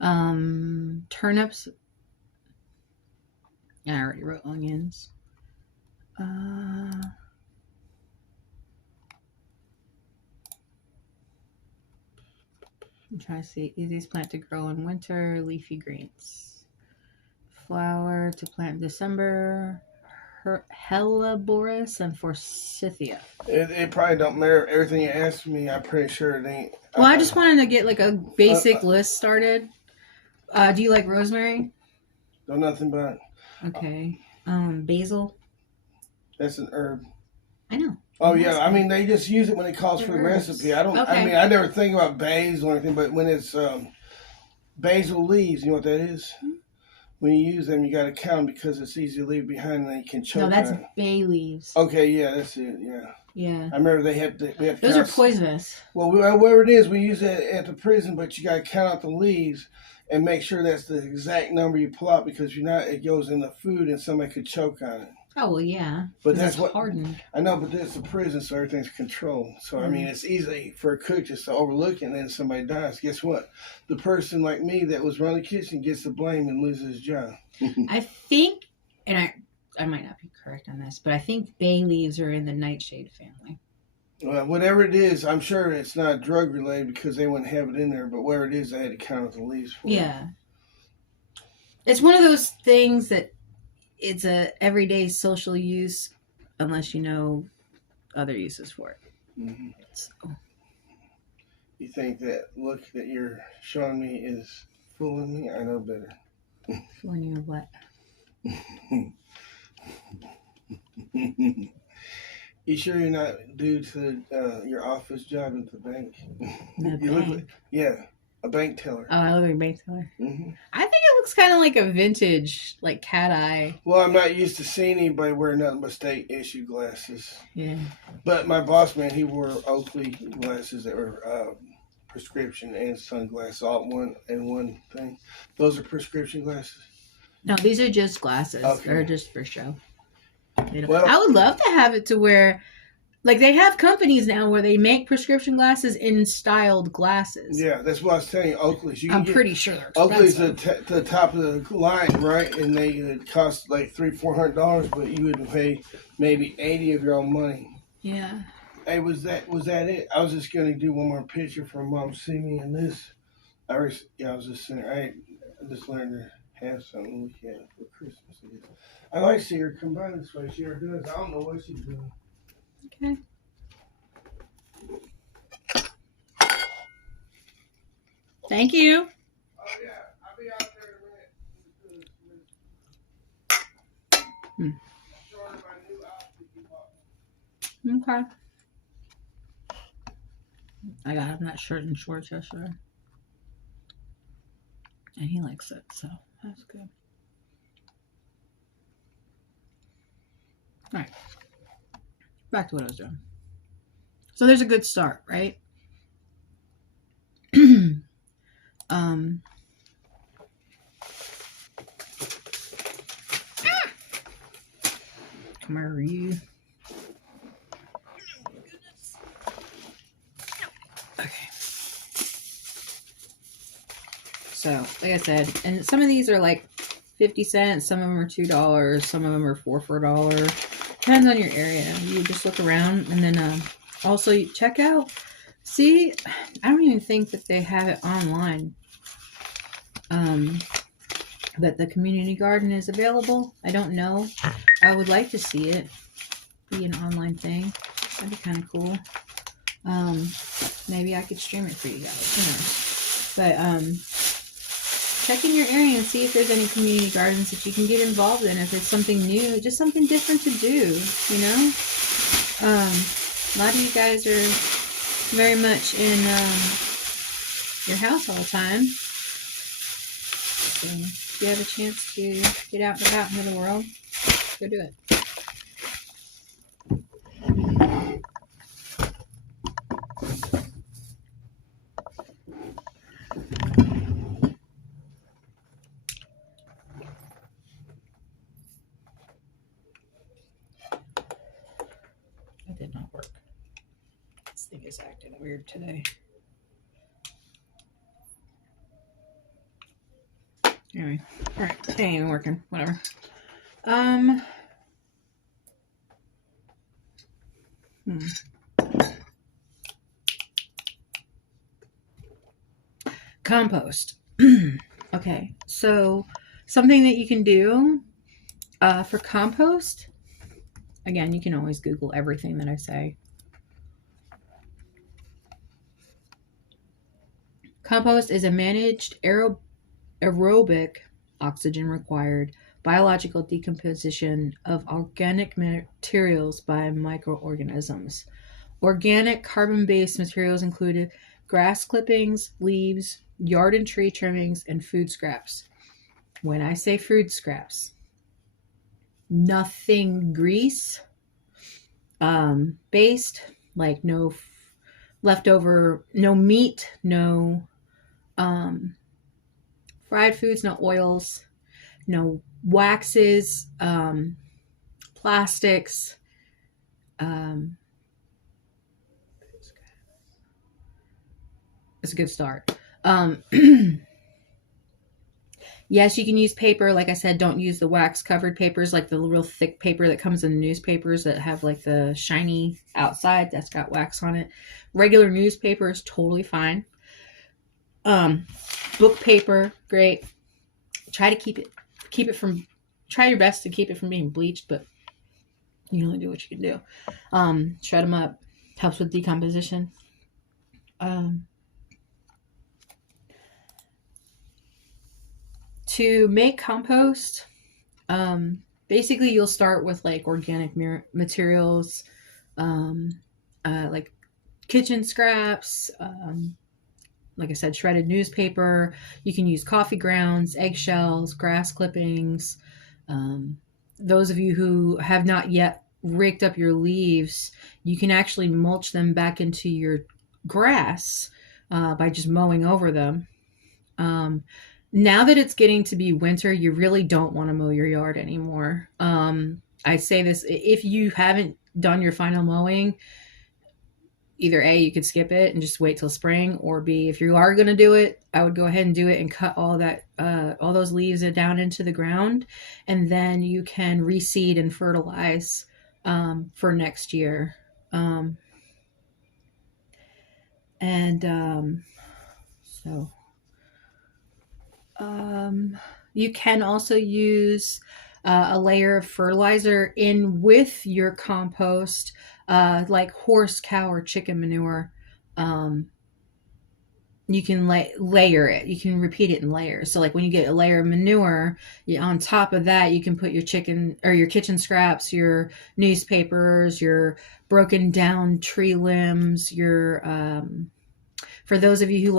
So, turnips. Yeah, I already wrote onions. I'm trying to see. Easiest plant to grow in winter, leafy greens. Flower to plant in December, Helleborus and Forsythia. It probably don't matter. Everything you asked me, I'm pretty sure it ain't. Well, I just wanted to get like a basic list started. Do you like rosemary? Know nothing about it. Okay. Basil. That's an herb. I know. Oh yeah, I mean they just use it when it calls for the recipe. I don't. Okay. I mean I never think about basil or anything, but when it's basil leaves, you know what that is? When you use them, you got to count them because it's easy to leave behind and then you can choke. No, that's bay leaves. Okay, yeah, that's it. Yeah. Yeah. I remember we have those are poisonous. Well, whatever it is, we use it at the prison, but you got to count out the leaves and make sure that's the exact number you pull out because you're not. It goes in the food and somebody could choke on it. Oh well, yeah. But that's what hardened. I know, but that's a prison, so everything's controlled. So I mean, it's easy for a cook just to overlook it, and then somebody dies. Guess what? The person like me that was running the kitchen gets the blame and loses his job. I think, and I might not be correct on this, but I think bay leaves are in the nightshade family. Well, whatever it is, I'm sure it's not drug related because they wouldn't have it in there. But whatever it is, I had to count out the leaves for. Yeah. It's one of those things that it's a everyday social use unless you know other uses for it. So. You think that look that you're showing me is fooling me? I know better. Fooling you what? You sure you're not due to your office job at the bank? The You look bank. like, yeah, a bank teller. Oh, I look like a bank teller. Hmm. I think it looks kind of like a vintage, like cat eye. Well, I'm not used to seeing anybody wear nothing but state issue glasses. Yeah. But my boss man, he wore Oakley glasses that were prescription and sunglasses all in one thing. Those are prescription glasses. No, these are just glasses. Okay. They're just for show. Well, I would love to have it to where, like, they have companies now where they make prescription glasses in styled glasses. yeah, that's what I was telling you. Oakley's. I'm pretty sure they're Oakley's expensive. the top of the line, right? And they cost like $300-400, but you would pay maybe 80 of your own money. Yeah. Hey, was that it? I was just gonna do one more picture for Mom. See me in this. I was just saying. I just learned to have something we can for Christmas. I like to see her come by this way. She ever does. I don't know what she's doing. Okay. Thank you. Oh yeah, I'll be out there in a minute. Hmm. Showing her my new outfit you bought. Okay. I got him that shirt and shorts yesterday. And he likes it, so that's good. Alright. Back to what I was doing. So there's a good start, right? Come here, you. Okay. So, like I said, and some of these are like 50 cents, some of them are $2, some of them are 4 for $1. Depends on your area. You just look around, and then also you check out. See, I don't even think that they have it online. That the community garden is available. I don't know. I would like to see it be an online thing. That'd be kind of cool. Maybe I could stream it for you guys. Who knows? But check in your area and see if there's any community gardens that you can get involved in. If it's something new, just something different to do. You know, a lot of you guys are very much in your house all the time. So if you have a chance to get out and about into the world, go do it. That did not work. This thing is acting weird today. Anyway, all right, it ain't even working. Whatever. Compost. Okay, so something that you can do for compost. Again, you can always Google everything that I say. Compost is a managed aerobic, oxygen required, biological decomposition of organic materials by microorganisms. Organic carbon-based materials included grass clippings, leaves, yard and tree trimmings, and food scraps. When I say food scraps, nothing grease based, like no leftover, no meat, no fried foods, no oils, no waxes, plastics, it's a good start. Yes, you can use paper. Like I said, don't use the wax covered papers, like the real thick paper that comes in newspapers that have like the shiny outside that's got wax on it. Regular newspaper is totally fine. Book paper, great. Try to try your best to keep it from being bleached, but you can only do what you can do. Shred them up, helps with decomposition. To make compost, basically you'll start with like organic materials, um, like kitchen scraps, like I said, shredded newspaper. You can use coffee grounds, eggshells, grass clippings. Um, those of you who have not yet raked up your leaves, you can actually mulch them back into your grass by just mowing over them. Um, Now that it's getting to be winter, you really don't want to mow your yard anymore. I say this if you haven't done your final mowing, either A, you could skip it and just wait till spring, or B, if you are going to do it, I would go ahead and do it and cut all those leaves down into the ground, and then you can reseed and fertilize for next year. Um, and so you can also use a layer of fertilizer in with your compost, like horse, cow, or chicken manure. Um, you can layer it. You can repeat it in layers. So, like when you get a layer of manure, on top of that, you can put your chicken or your kitchen scraps, your newspapers, your broken down tree limbs, your for those of you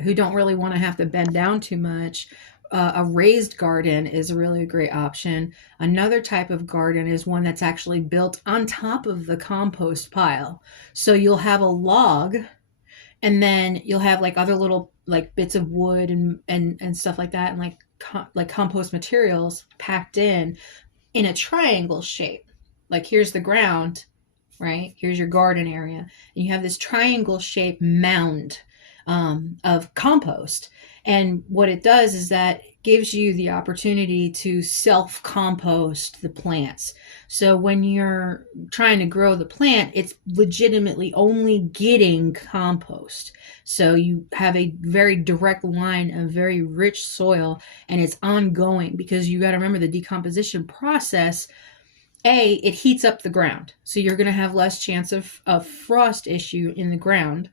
who don't really want to have to bend down too much, a raised garden is a really great option. Another type of garden is one that's actually built on top of the compost pile. So you'll have a log, and then you'll have like other little like bits of wood and stuff like that, and like compost materials packed in a triangle shape. Like here's the ground, right? Here's your garden area. And you have this triangle shaped mound of compost. And what it does is that gives you the opportunity to self compost the plants. So when you're trying to grow the plant, it's legitimately only getting compost. So you have a very direct line of very rich soil, and it's ongoing because you got to remember the decomposition process. It heats up the ground, so you're going to have less chance of frost issue in the ground.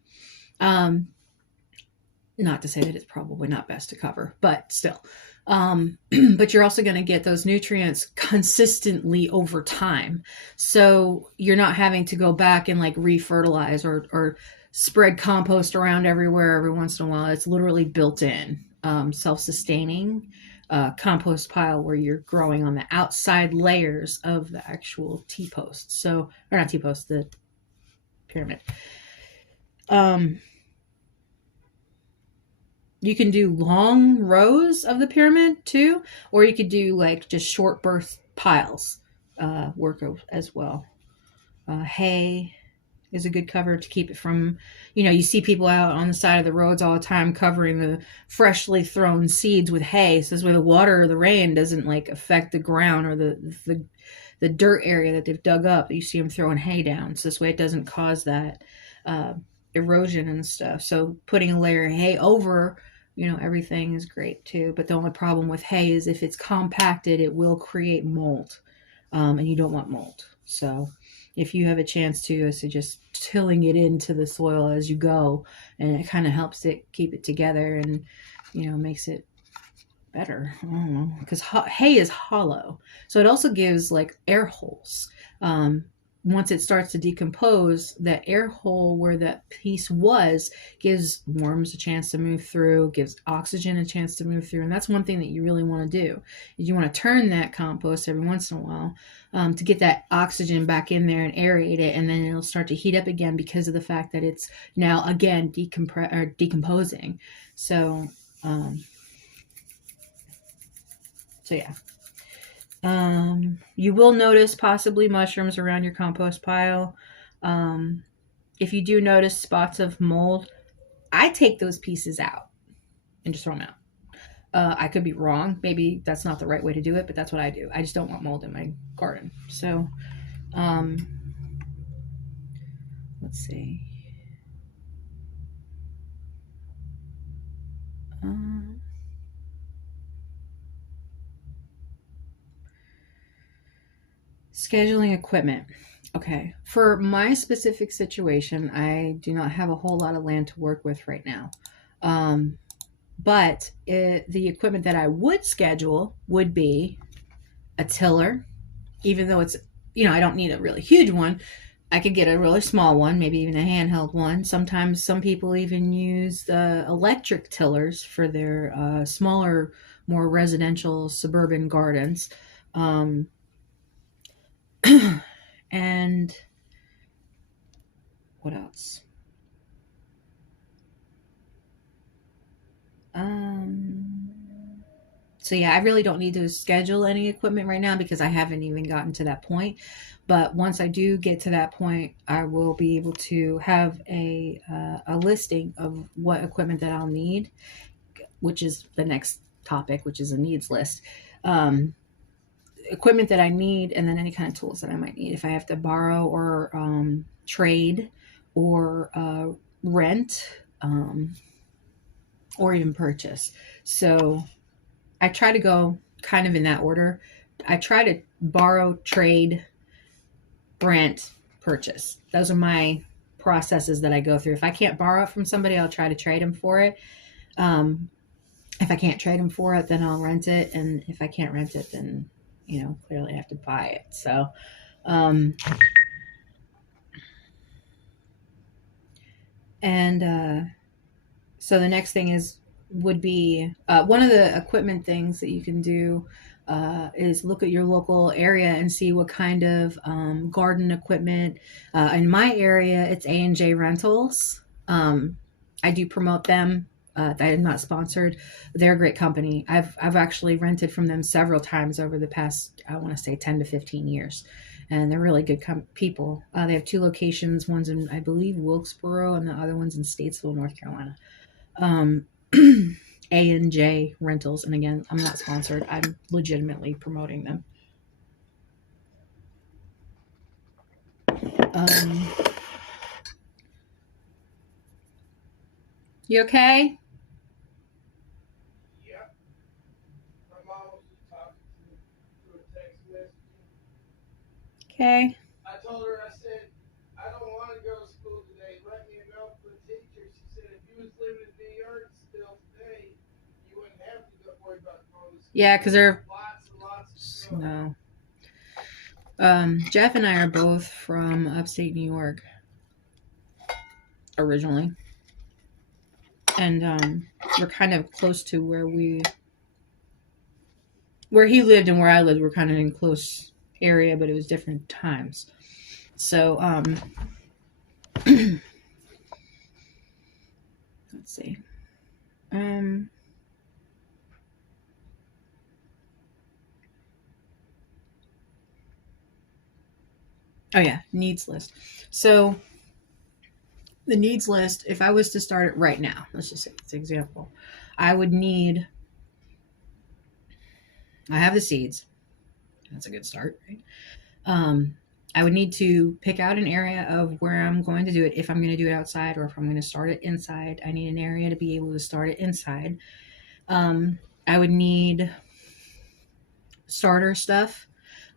Not to say that it's probably not best to cover, but still. But you're also going to get those nutrients consistently over time. So you're not having to go back and like refertilize or spread compost around everywhere every once in a while. It's literally built in, self-sustaining compost pile where you're growing on the outside layers of the actual T-post. So, or not T-post, the pyramid. You can do long rows of the pyramid too, or you could do like just short burst piles, work as well. Hay is a good cover to keep it from, you see people out on the side of the roads all the time covering the freshly thrown seeds with hay. So this way the water or the rain doesn't like affect the ground or the dirt area that they've dug up. You see them throwing hay down. So this way it doesn't cause that erosion and stuff. So putting a layer of hay over everything is great too. But the only problem with hay is if it's compacted, it will create mold, and you don't want mold. So if you have a chance to, I suggest tilling it into the soil as you go, and it kind of helps it keep it together and makes it better. I don't know, because hay is hollow, so it also gives like air holes. Once it starts to decompose, that air hole where that piece was gives worms a chance to move through, gives oxygen a chance to move through. And that's one thing that you really want to do, is you want to turn that compost every once in a while to get that oxygen back in there and aerate it. And then it'll start to heat up again because of the fact that it's now again decomposing. So yeah. You will notice possibly mushrooms around your compost pile. If you do notice spots of mold, I take those pieces out and just throw them out. I could be wrong. Maybe that's not the right way to do it, but that's what I do. I just don't want mold in my garden. So, let's see. Scheduling equipment. Okay. For my specific situation, I do not have a whole lot of land to work with right now. But the equipment that I would schedule would be a tiller, even though it's, I don't need a really huge one. I could get a really small one, maybe even a handheld one. Sometimes some people even use the electric tillers for their smaller, more residential suburban gardens. Um, and what else? So yeah, I really don't need to schedule any equipment right now because I haven't even gotten to that point. But once I do get to that point, I will be able to have a listing of what equipment that I'll need, which is the next topic, which is a needs list. Equipment that I need, and then any kind of tools that I might need if I have to borrow or trade or rent, or even purchase. So I try to go kind of in that order. I try to borrow, trade, rent, purchase. Those are my processes that I go through. If I can't borrow it from somebody, I'll try to trade them for it. If I can't trade them for it, then I'll rent it. And if I can't rent it, then, clearly I have to buy it. So, so the next thing would be one of the equipment things that you can do is look at your local area and see what kind of garden equipment. In my area, it's A&J Rentals. I do promote them. I'm not sponsored. They're a great company. I've actually rented from them several times over the past, I want to say 10 to 15 years. And they're really good people. They have 2 locations. One's in, I believe, Wilkesboro, and the other one's in Statesville, North Carolina. A&J Rentals. And again, I'm not sponsored. I'm legitimately promoting them. You okay? Yeah. My mom was just talking to me through a text message. Okay. I told her, I said, I don't want to go to school today. Let me know for the teacher. She said, if you was living in New York still today, you wouldn't have to worry about going to school. Yeah, because there are lots and lots of snow. No. Jeff and I are both from upstate New York originally. And we're kind of close to where he lived and where I lived. We're kind of in close area, but it was different times. So, let's see. Oh yeah, needs list. So the needs list, if I was to start it right now, let's just say it's an example, I would need, I have the seeds. That's a good start, right? I would need to pick out an area of where I'm going to do it. If I'm going to do it outside or if I'm going to start it inside, I need an area to be able to start it inside. I would need starter stuff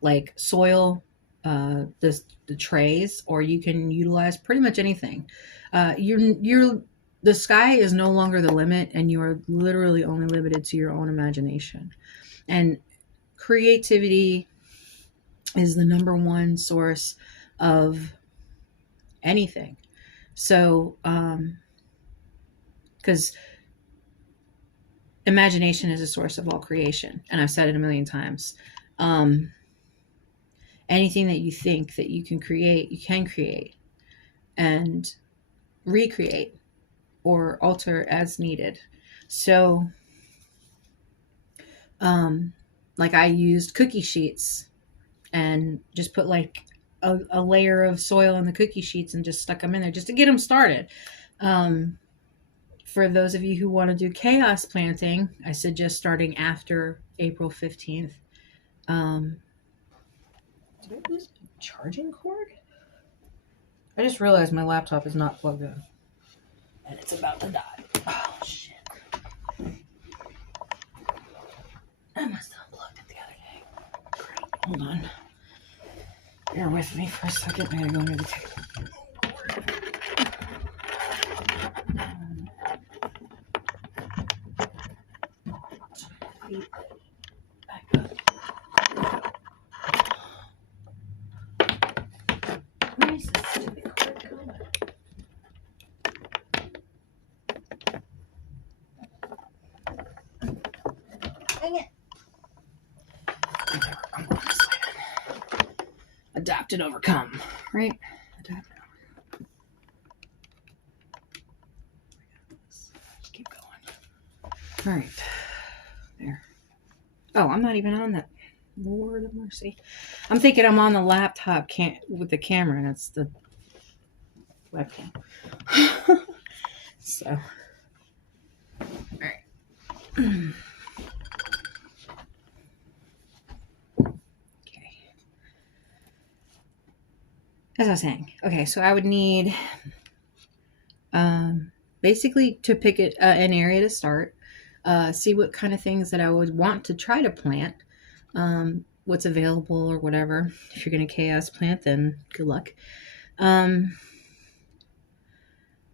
like soil, the trays, or you can utilize pretty much anything. The sky is no longer the limit, and you are literally only limited to your own imagination. And creativity is the number one source of anything. So, because imagination is a source of all creation, and I've said it a million times. Anything that you think that you can create and recreate or alter as needed. So, like I used cookie sheets and just put like a layer of soil in the cookie sheets and just stuck them in there just to get them started. For those of you who want to do chaos planting, I suggest starting after April 15th. Did I lose my charging cord? I just realized my laptop is not plugged in. And it's about to die. Oh, shit. I must have unplugged it the other day. Great. Hold on. Bear with me for a second. I gotta go under the table. Dang it. I'm going this way then. Adapt and overcome, right? Adapt and overcome. Just keep going. All right. There. Oh, I'm not even on that. Lord of mercy. I'm thinking I'm on the laptop with the camera, and it's the webcam. So, all right. Okay. As I was saying, okay, so I would need basically to pick an area to start, see what kind of things that I would want to try to plant, what's available or whatever. If you're going to chaos plant, then good luck.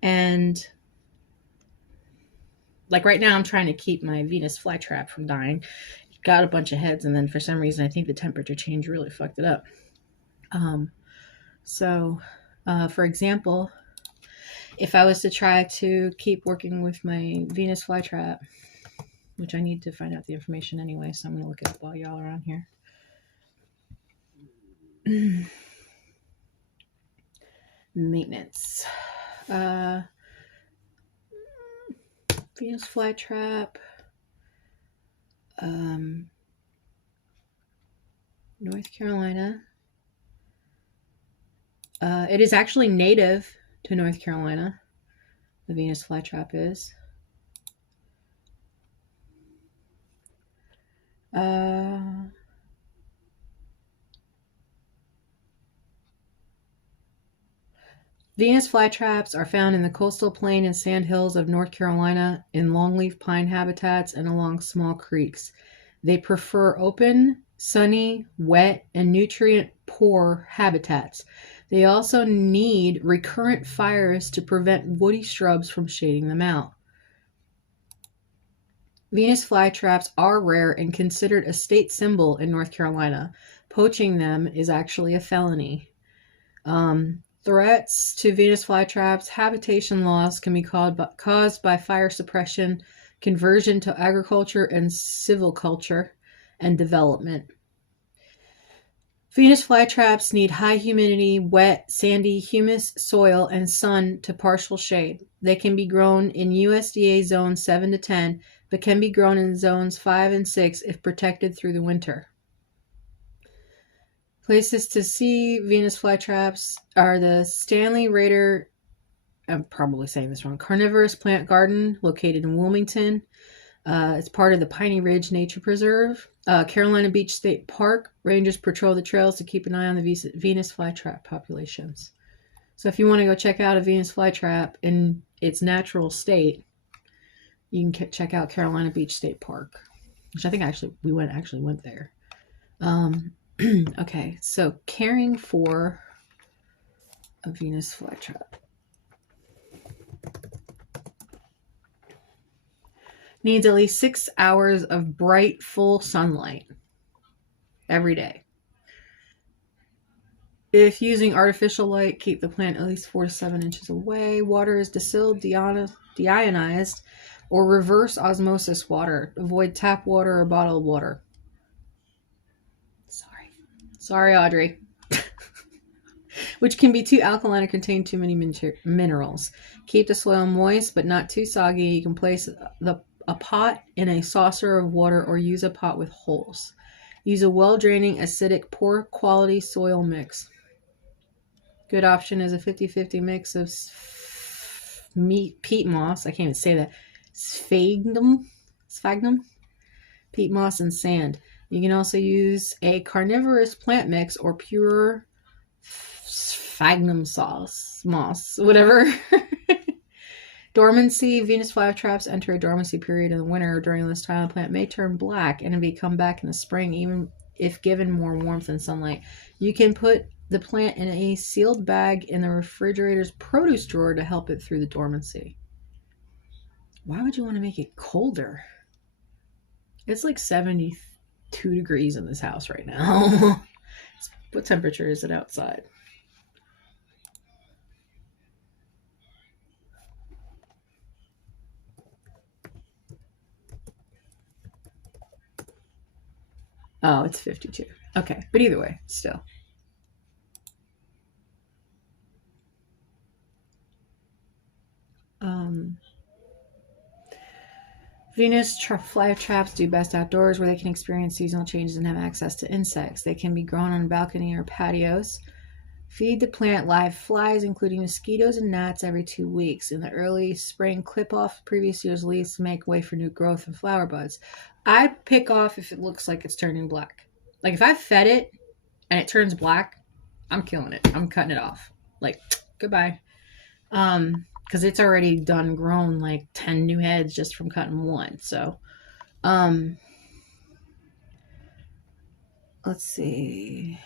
And like right now, I'm trying to keep my Venus flytrap from dying. Got a bunch of heads, and then for some reason, I think the temperature change really fucked it up. For example, if I was to try to keep working with my Venus flytrap, which I need to find out the information anyway, so I'm going to look it up while y'all are on here. Maintenance. Venus flytrap. North Carolina. It is actually native to North Carolina. The Venus flytrap is. Venus flytraps are found in the coastal plain and sandhills of North Carolina in longleaf pine habitats and along small creeks. They prefer open, sunny, wet, and nutrient-poor habitats. They also need recurrent fires to prevent woody shrubs from shading them out. Venus flytraps are rare and considered a state symbol in North Carolina. Poaching them is actually a felony. Threats to Venus flytraps, habitation loss can be caused by fire suppression, conversion to agriculture and silviculture, and development. Venus flytraps need high humidity, wet, sandy, humus soil, and sun to partial shade. They can be grown in USDA zones 7 to 10, but can be grown in zones 5 and 6 if protected through the winter. Places to see Venus flytraps are the Stanley Rader, I'm probably saying this wrong, Carnivorous Plant Garden located in Wilmington. It's part of the Piney Ridge Nature Preserve. Carolina Beach State Park. Rangers patrol the trails to keep an eye on the Venus flytrap populations. So if you want to go check out a Venus flytrap in its natural state, you can check out Carolina Beach State Park, which I think we went there. Okay, so caring for a Venus flytrap. Needs at least 6 hours of bright, full sunlight every day. If using artificial light, keep the plant at least 4 to 7 inches away. Water is distilled, deionized, or reverse osmosis water. Avoid tap water or bottled water. Sorry, Audrey. Which can be too alkaline or contain too many minerals. Keep the soil moist but not too soggy. You can place a pot in a saucer of water or use a pot with holes. Use a well-draining, acidic, poor quality soil mix. Good option is a 50-50 mix of peat moss. I can't even say that. Sphagnum, peat moss, and sand. You can also use a carnivorous plant mix or pure sphagnum moss, whatever. Dormancy. Venus flytraps enter a dormancy period in the winter. During this time, the plant may turn black and be come back in the spring, even if given more warmth and sunlight. You can put the plant in a sealed bag in the refrigerator's produce drawer to help it through the dormancy. Why would you want to make it colder? It's like 72 degrees in this house right now. What temperature is it outside? Oh, it's 52. Okay, but either way, still. Um, Venus fly traps do best outdoors where they can experience seasonal changes and have access to insects. They can be grown on a balcony or patios. Feed the plant live flies, including mosquitoes and gnats, every 2 weeks. In the early spring, clip off previous year's leaves to make way for new growth and flower buds. I pick off if it looks like it's turning black. Like if I fed it and it turns black, I'm killing it. I'm cutting it off. Like goodbye. Because it's already done grown like 10 new heads just from cutting one. So, um, let's see.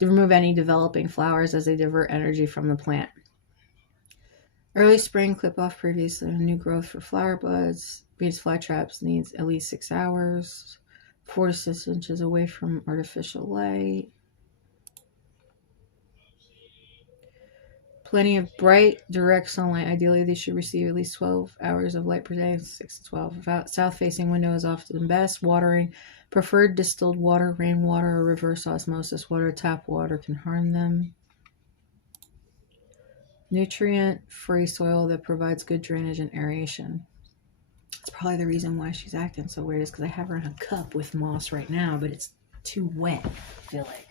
To remove any developing flowers as they divert energy from the plant. Early spring, clip off previous new growth for flower buds. Venus flytraps needs at least 6 hours, 4 to 6 inches away from artificial light. Plenty of bright, direct sunlight. Ideally, they should receive at least 12 hours of light per day, 6 to 12. South-facing window is often best. Watering. Preferred distilled water, rainwater, or reverse osmosis water. Tap water can harm them. Nutrient-free soil that provides good drainage and aeration. That's probably the reason why she's acting so weird is because I have her in a cup with moss right now, but it's too wet, I feel like.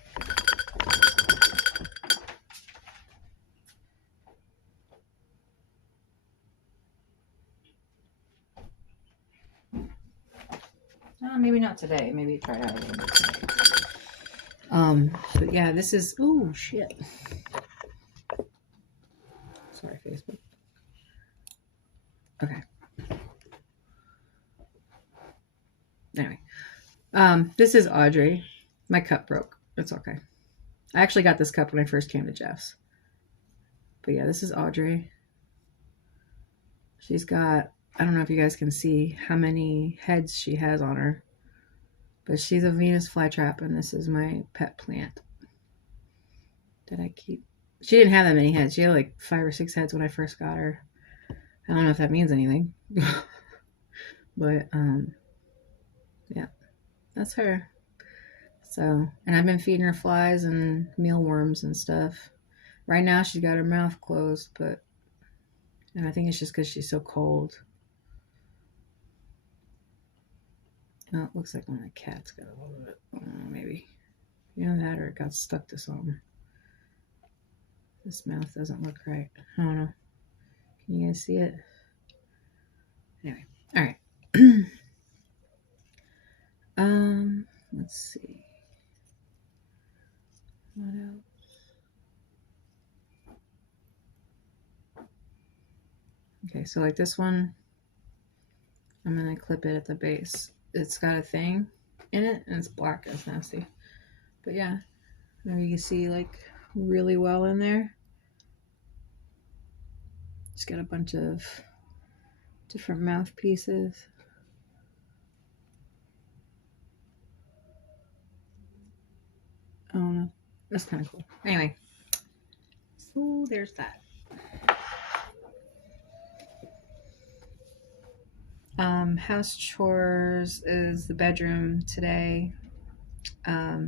Maybe not today. Maybe try that again. But yeah, this is, oh shit. Sorry, Facebook. Okay. Anyway, this is Audrey. My cup broke. It's okay. I actually got this cup when I first came to Jeff's. But yeah, this is Audrey. She's got, I don't know if you guys can see how many heads she has on her. But she's a Venus flytrap, and this is my pet plant that I keep. She didn't have that many heads. She had like 5 or 6 heads when I first got her. I don't know if that means anything. But, yeah, that's her. So, and I've been feeding her flies and mealworms and stuff. Right now, she's got her mouth closed, but, and I think it's just because she's so cold. Oh, it looks like one of the cats got a hold of it. Maybe. You know that, or it got stuck to something. This mouth doesn't look right. I don't know. Can you guys see it? Anyway, all right. Let's see. What else? Okay, so like this one, I'm gonna clip it at the base. It's got a thing in it, and it's black. It's nasty. But yeah, maybe you can see like really well in there. It's got a bunch of different mouthpieces. Oh no, that's kind of cool. Anyway, so there's that. House chores is the bedroom today. I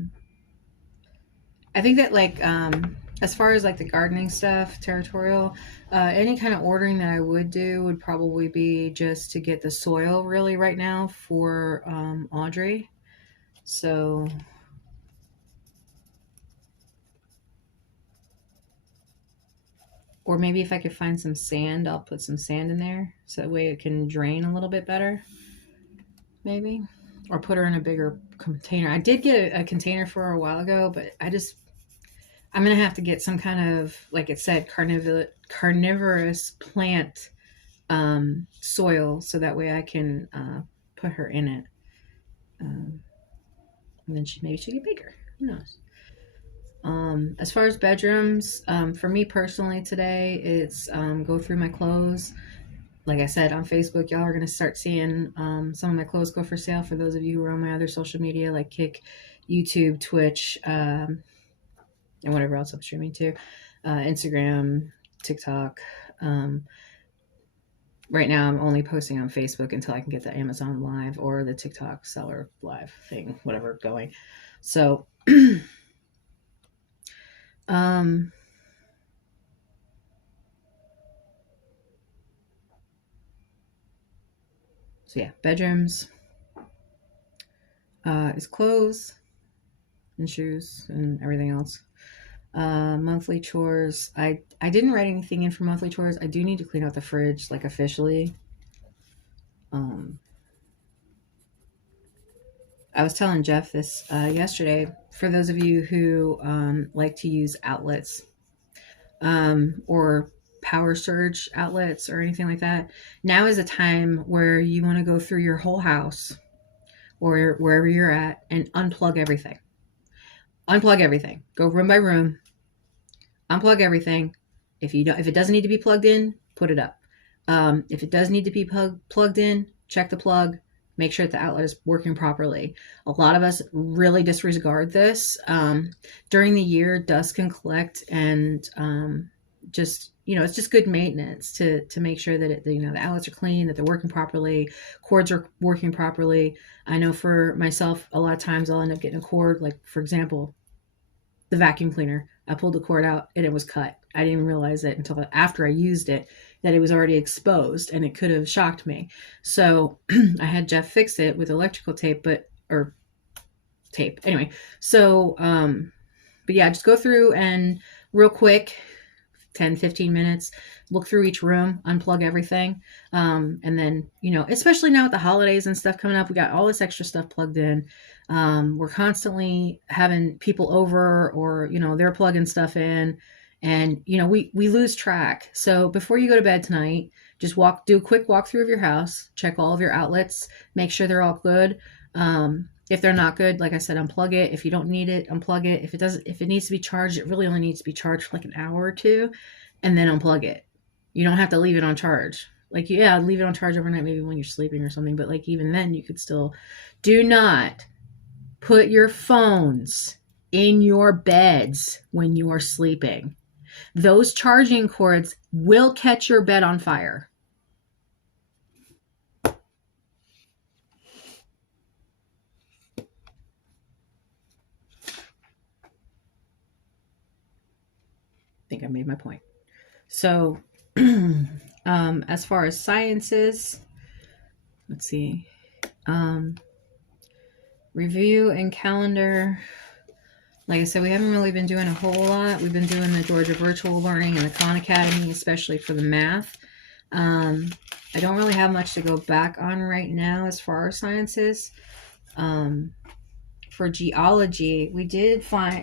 think that like as far as like the gardening stuff, territorial, any kind of ordering that I would do would probably be just to get the soil really right now for Audrey. So or maybe if I could find some sand, I'll put some sand in there so that way it can drain a little bit better. Maybe. Or put her in a bigger container. I did get a container for her a while ago, but I'm going to have to get some kind of, like it said, carnivorous plant soil so that way I can put her in it. And then maybe she'll get bigger. Who knows? As far as bedrooms, for me personally today, it's go through my clothes. Like I said, on Facebook, y'all are going to start seeing some of my clothes go for sale for those of you who are on my other social media like Kick, YouTube, Twitch, and whatever else I'm streaming to, Instagram, TikTok. right now I'm only posting on Facebook until I can get the Amazon Live or the TikTok seller live thing, whatever, going. So, um, so yeah, bedrooms is clothes and shoes and everything else. Monthly chores. I didn't write anything in for monthly chores. I do need to clean out the fridge, like officially. Um, I was telling Jeff this yesterday. For those of you who like to use outlets or power surge outlets or anything like that, now is a time where you want to go through your whole house or wherever you're at and unplug everything. Unplug everything. Go room by room. Unplug everything. If it doesn't need to be plugged in, put it up. If it does need to be plugged in, check the plug. Make sure that the outlet is working properly. A lot of us really disregard this. During the year, dust can collect, and just it's just good maintenance to make sure that the outlets are clean, that they're working properly, cords are working properly. I know for myself, a lot of times I'll end up getting a cord, like for example, the vacuum cleaner. I pulled the cord out and it was cut. I didn't realize it until after I used it that it was already exposed, and it could have shocked me. So I had Jeff fix it with electrical tape, or tape. Anyway, so but yeah, just go through and real quick, 10-15 minutes, look through each room, unplug everything, and then especially now with the holidays and stuff coming up, we got all this extra stuff plugged in. We're constantly having people over, or they're plugging stuff in, and we lose track. So before you go to bed tonight, just do a quick walkthrough of your house, check all of your outlets, make sure they're all good. If they're not good, like I said, unplug it. If you don't need it, unplug it. If it needs to be charged, it really only needs to be charged for like an hour or two, and then unplug it. You don't have to leave it on charge. Like, yeah, leave it on charge overnight, maybe when you're sleeping or something. But like, even then, you could still do not put your phones in your beds when you are sleeping. Those charging cords will catch your bed on fire. I think I made my point. So, as far as sciences, let's see. Review and calendar. Like I said, we haven't really been doing a whole lot. We've been doing the Georgia Virtual Learning and the Khan Academy, especially for the math. I don't really have much to go back on right now as far as sciences. For geology,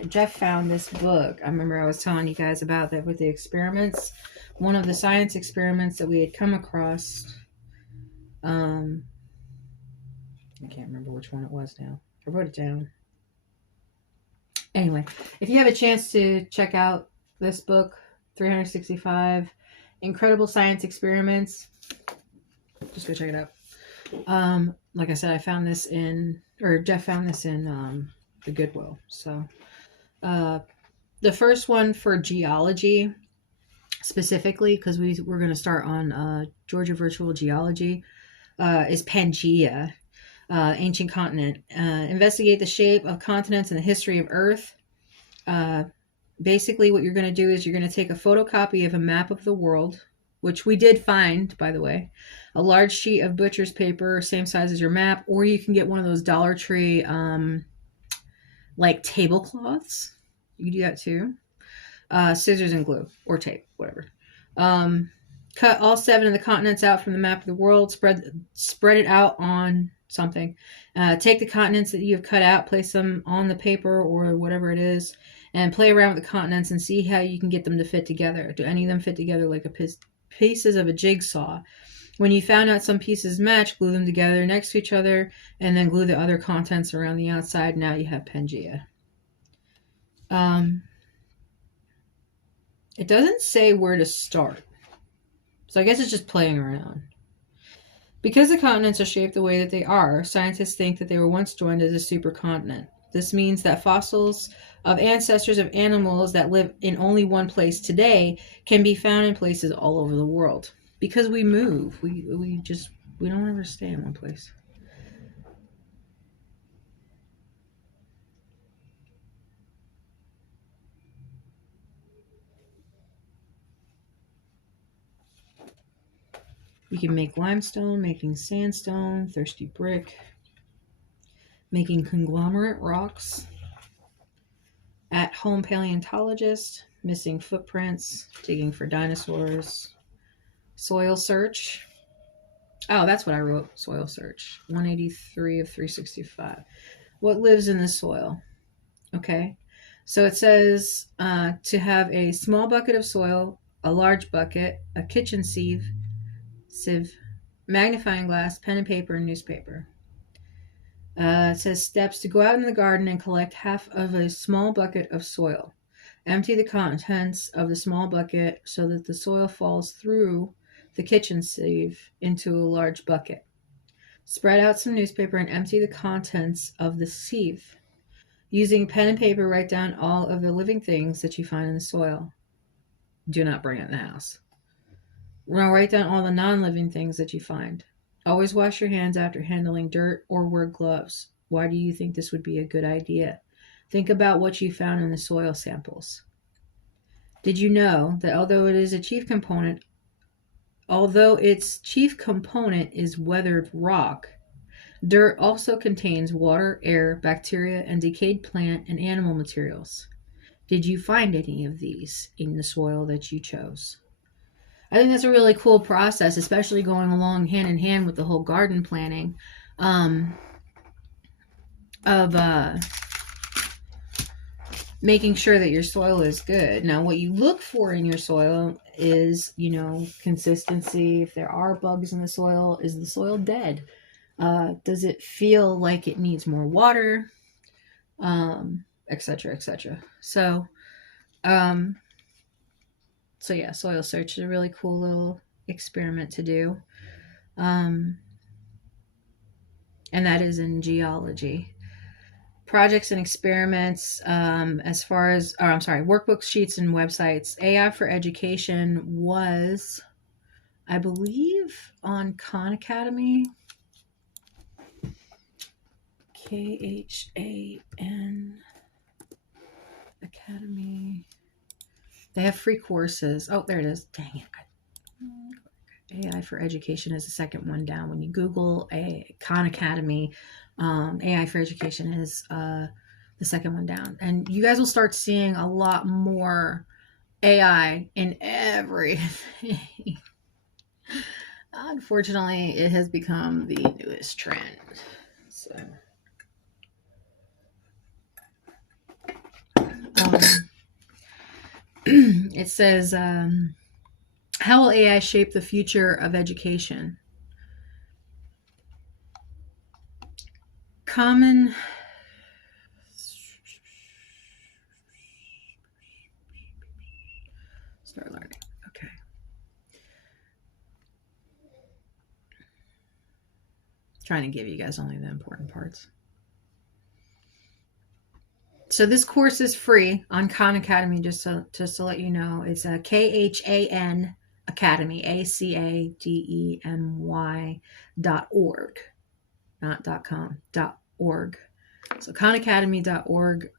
Jeff found this book. I remember I was telling you guys about that with the experiments. One of the science experiments that we had come across, I can't remember which one it was now. I wrote it down. Anyway, if you have a chance to check out this book, 365 Incredible Science Experiments, just go check it out. Like I said, Jeff found this in the Goodwill. So, the first one for geology, specifically, because we're going to start on Georgia Virtual Geology, is Pangaea. Ancient continent. Investigate the shape of continents and the history of Earth. Basically, what you're going to do is you're going to take a photocopy of a map of the world, which we did find, by the way, a large sheet of butcher's paper, same size as your map, or you can get one of those Dollar Tree, like tablecloths. You can do that too. Scissors and glue, or tape, whatever. Cut all 7 of the continents out from the map of the world. Spread it out on something. Take the continents that you have cut out, place them on the paper or whatever it is, and play around with the continents and see how you can get them to fit together. Do any of them fit together like pieces of a jigsaw? When you found out some pieces match, glue them together next to each other, and then glue the other contents around the outside. Now you have Pangaea. It doesn't say where to start, so I guess it's just playing around. Because the continents are shaped the way that they are, scientists think that they were once joined as a supercontinent. This means that fossils of ancestors of animals that live in only one place today can be found in places all over the world. because we move. We don't ever stay in one place. We can make limestone, making sandstone, thirsty brick, making conglomerate rocks, at-home paleontologist, missing footprints, digging for dinosaurs, soil search. Oh, that's what I wrote. Soil search. 183 of 365. What lives in the soil? Okay. So it says to have a small bucket of soil, a large bucket, a kitchen sieve, magnifying glass, pen and paper, and newspaper. It says steps to go out in the garden and collect half of a small bucket of soil. Empty the contents of the small bucket so that the soil falls through the kitchen sieve into a large bucket. Spread out some newspaper and empty the contents of the sieve. Using pen and paper, write down all of the living things that you find in the soil. Do not bring it in the house. Now write down all the non-living things that you find. Always wash your hands after handling dirt or wear gloves. Why do you think this would be a good idea? Think about what you found in the soil samples. Did you know that although its chief component is weathered rock, dirt also contains water, air, bacteria, and decayed plant and animal materials? Did you find any of these in the soil that you chose? I think that's a really cool process, especially going along hand in hand with the whole garden planning of making sure that your soil is good. Now, what you look for in your soil is, consistency. If there are bugs in the soil, is the soil dead? Does it feel like it needs more water? Etc., etc. So yeah, soil search is a really cool little experiment to do. And that is in geology. Projects and experiments, workbooks, sheets, and websites. AI for Education was, I believe, on Khan Academy. KHAN Academy. They have free courses. Oh, there it is. Dang it. AI for Education is the second one down. When you Google Khan Academy, AI for Education is the second one down. And you guys will start seeing a lot more AI in everything. Unfortunately, it has become the newest trend. So, it says, how will AI shape the future of education? Start learning. Okay. Trying to give you guys only the important parts. So this course is free on Khan Academy, just to let you know. It's a KHAN Academy, ACADEMY.org, not .com, .org. So khanacademy.org.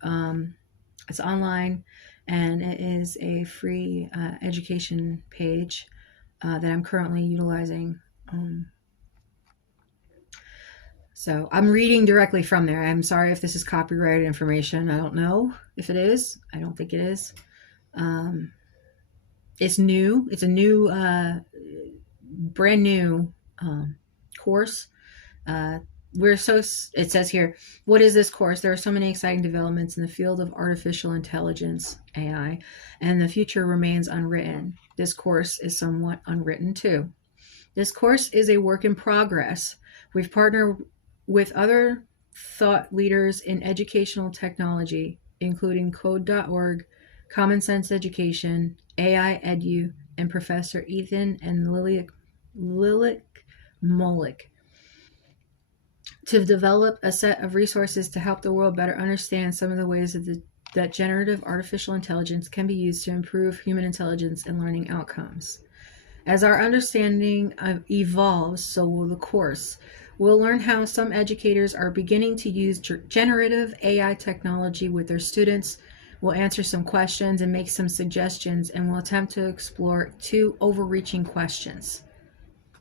It's online, and it is a free education page that I'm currently utilizing. So I'm reading directly from there. I'm sorry if this is copyrighted information. I don't know if it is. I don't think it is. It's new. It's a new, brand new course. It says here, what is this course? There are so many exciting developments in the field of artificial intelligence, AI, and the future remains unwritten. This course is somewhat unwritten too. This course is a work in progress. We've partnered with other thought leaders in educational technology, including Code.org, Common Sense Education, AI Edu, and Professor Ethan and Lilik Molik, to develop a set of resources to help the world better understand some of the ways that generative artificial intelligence can be used to improve human intelligence and learning outcomes. As our understanding evolves, so will the course. We'll learn how some educators are beginning to use generative AI technology with their students. We'll answer some questions and make some suggestions, and we'll attempt to explore two overreaching questions.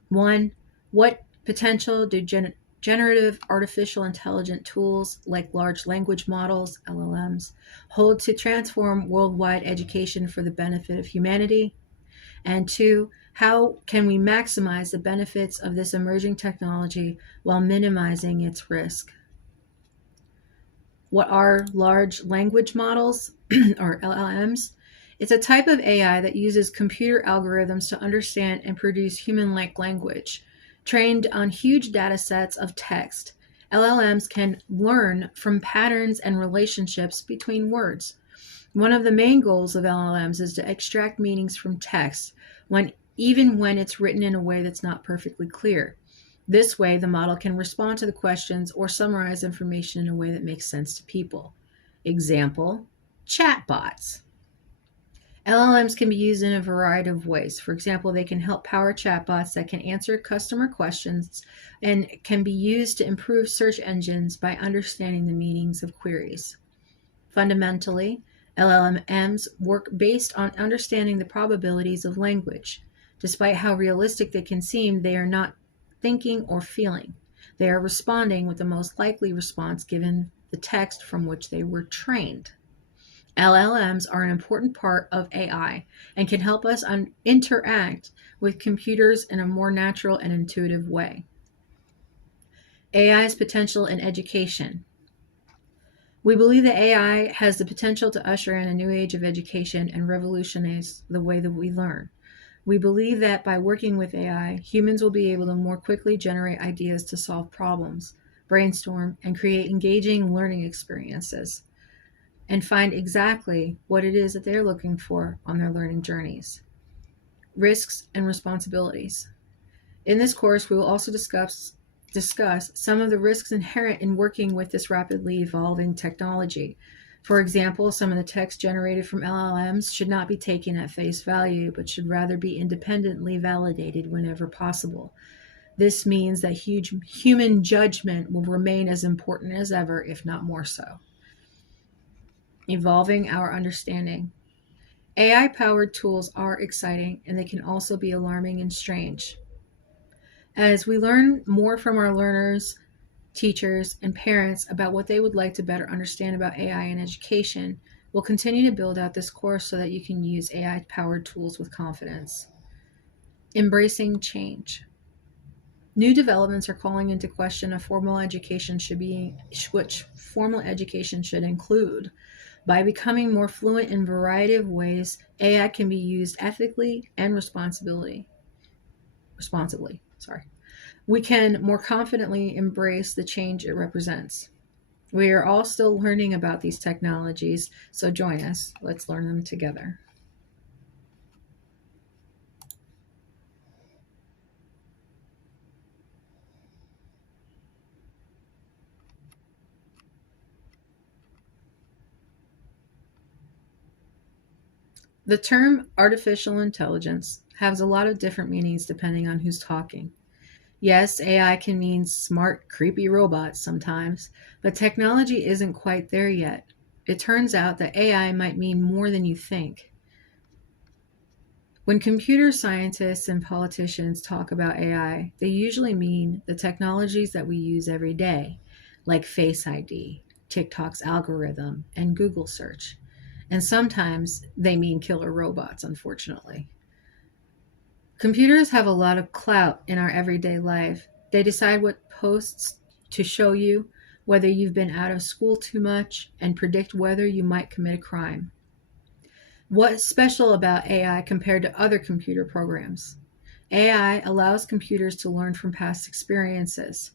One, what potential do generative artificial intelligent tools like large language models, LLMs, hold to transform worldwide education for the benefit of humanity? And two, how can we maximize the benefits of this emerging technology while minimizing its risk? What are large language models, or LLMs? It's a type of AI that uses computer algorithms to understand and produce human like language. Trained on huge data sets of text, LLMs can learn from patterns and relationships between words. One of the main goals of LLMs is to extract meanings from text, even when it's written in a way that's not perfectly clear. This way, the model can respond to the questions or summarize information in a way that makes sense to people. Example, chatbots. LLMs can be used in a variety of ways. For example, they can help power chatbots that can answer customer questions and can be used to improve search engines by understanding the meanings of queries. Fundamentally, LLMs work based on understanding the probabilities of language. Despite how realistic they can seem, they are not thinking or feeling. They are responding with the most likely response given the text from which they were trained. LLMs are an important part of AI and can help us interact with computers in a more natural and intuitive way. AI's potential in education. We believe that AI has the potential to usher in a new age of education and revolutionize the way that we learn. We believe that by working with AI, humans will be able to more quickly generate ideas to solve problems, brainstorm, and create engaging learning experiences, and find exactly what it is that they're looking for on their learning journeys. Risks and responsibilities. In this course, we will also discuss some of the risks inherent in working with this rapidly evolving technology. For example, some of the text generated from LLMs should not be taken at face value, but should rather be independently validated whenever possible. This means that human judgment will remain as important as ever, if not more so. Evolving our understanding. AI-powered tools are exciting, and they can also be alarming and strange. As we learn more from our learners, teachers, and parents about what they would like to better understand about AI in education, we'll continue to build out this course so that you can use AI-powered tools with confidence. Embracing change. New developments are calling into question which formal education should include. By becoming more fluent in a variety of ways, AI can be used ethically and responsibly. We can more confidently embrace the change it represents. We are all still learning about these technologies, so join us. Let's learn them together. The term artificial intelligence has a lot of different meanings depending on who's talking. Yes, AI can mean smart, creepy robots sometimes, but technology isn't quite there yet. It turns out that AI might mean more than you think. When computer scientists and politicians talk about AI, they usually mean the technologies that we use every day, like Face ID, TikTok's algorithm, and Google search. And sometimes they mean killer robots, unfortunately. Computers have a lot of clout in our everyday life. They decide what posts to show you, whether you've been out of school too much, and predict whether you might commit a crime. What's special about AI compared to other computer programs? AI allows computers to learn from past experiences.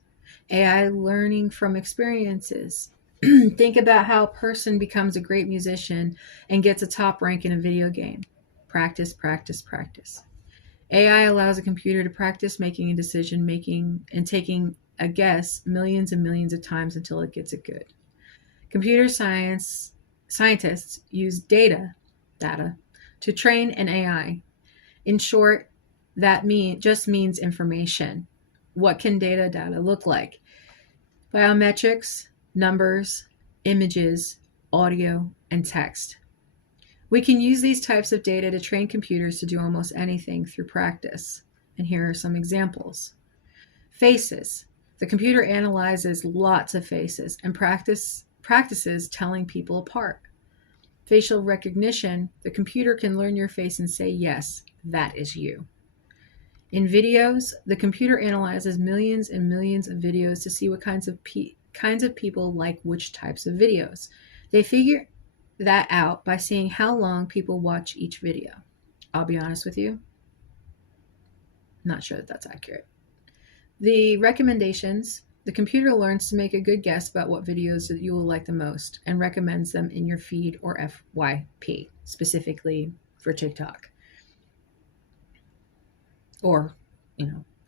AI learning from experiences. Think about how a person becomes a great musician and gets a top rank in a video game. Practice, practice, practice. AI allows a computer to practice making a decision, making and taking a guess millions and millions of times until it gets it good. Computer scientists use data to train an AI. In short, that just means information. What can data look like? Biometrics, numbers, images, audio, and text. We can use these types of data to train computers to do almost anything through practice. And here are some examples. Faces. The computer analyzes lots of faces and practices telling people apart. Facial recognition. The computer can learn your face and say, yes, that is you. In videos, the computer analyzes millions and millions of videos to see what kinds of people like which types of videos. They figure that out by seeing how long people watch each video. I'll be honest with you, not sure that that's accurate. The recommendations. The computer learns to make a good guess about what videos that you will like the most and recommends them in your feed or FYP, specifically for TikTok. Or,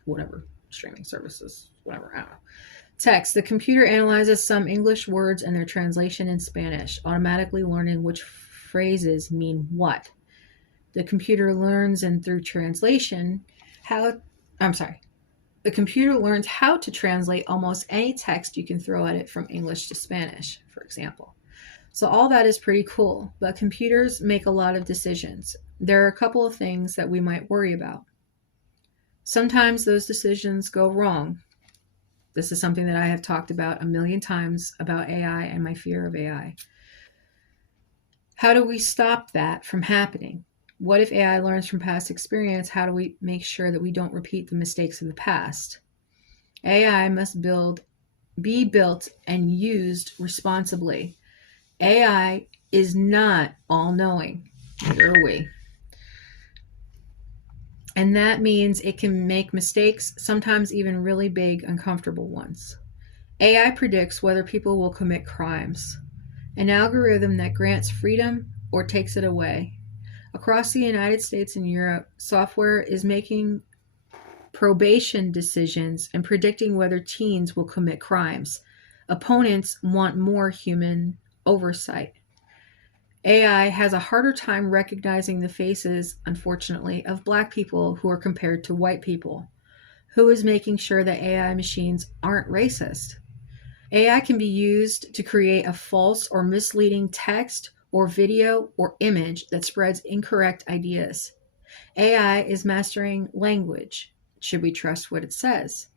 whatever streaming services, whatever, I don't know. Text. The computer analyzes some English words and their translation in Spanish, automatically learning which phrases mean what. The computer learns and through translation the computer learns how to translate almost any text you can throw at it from English to Spanish, for example. So all that is pretty cool, but computers make a lot of decisions. There are a couple of things that we might worry about. Sometimes those decisions go wrong. This is something that I have talked about a million times about AI and my fear of AI. How do we stop that from happening? What if AI learns from past experience? How do we make sure that we don't repeat the mistakes of the past? AI must be built and used responsibly. AI is not all-knowing. Neither are we. And that means it can make mistakes, sometimes even really big, uncomfortable ones. AI predicts whether people will commit crimes. An algorithm that grants freedom or takes it away. Across the United States and Europe, software is making probation decisions and predicting whether teens will commit crimes. Opponents want more human oversight. AI has a harder time recognizing the faces, unfortunately, of Black people who are compared to white people. Who is making sure that AI machines aren't racist? AI can be used to create a false or misleading text or video or image that spreads incorrect ideas. AI is mastering language. Should we trust what it says?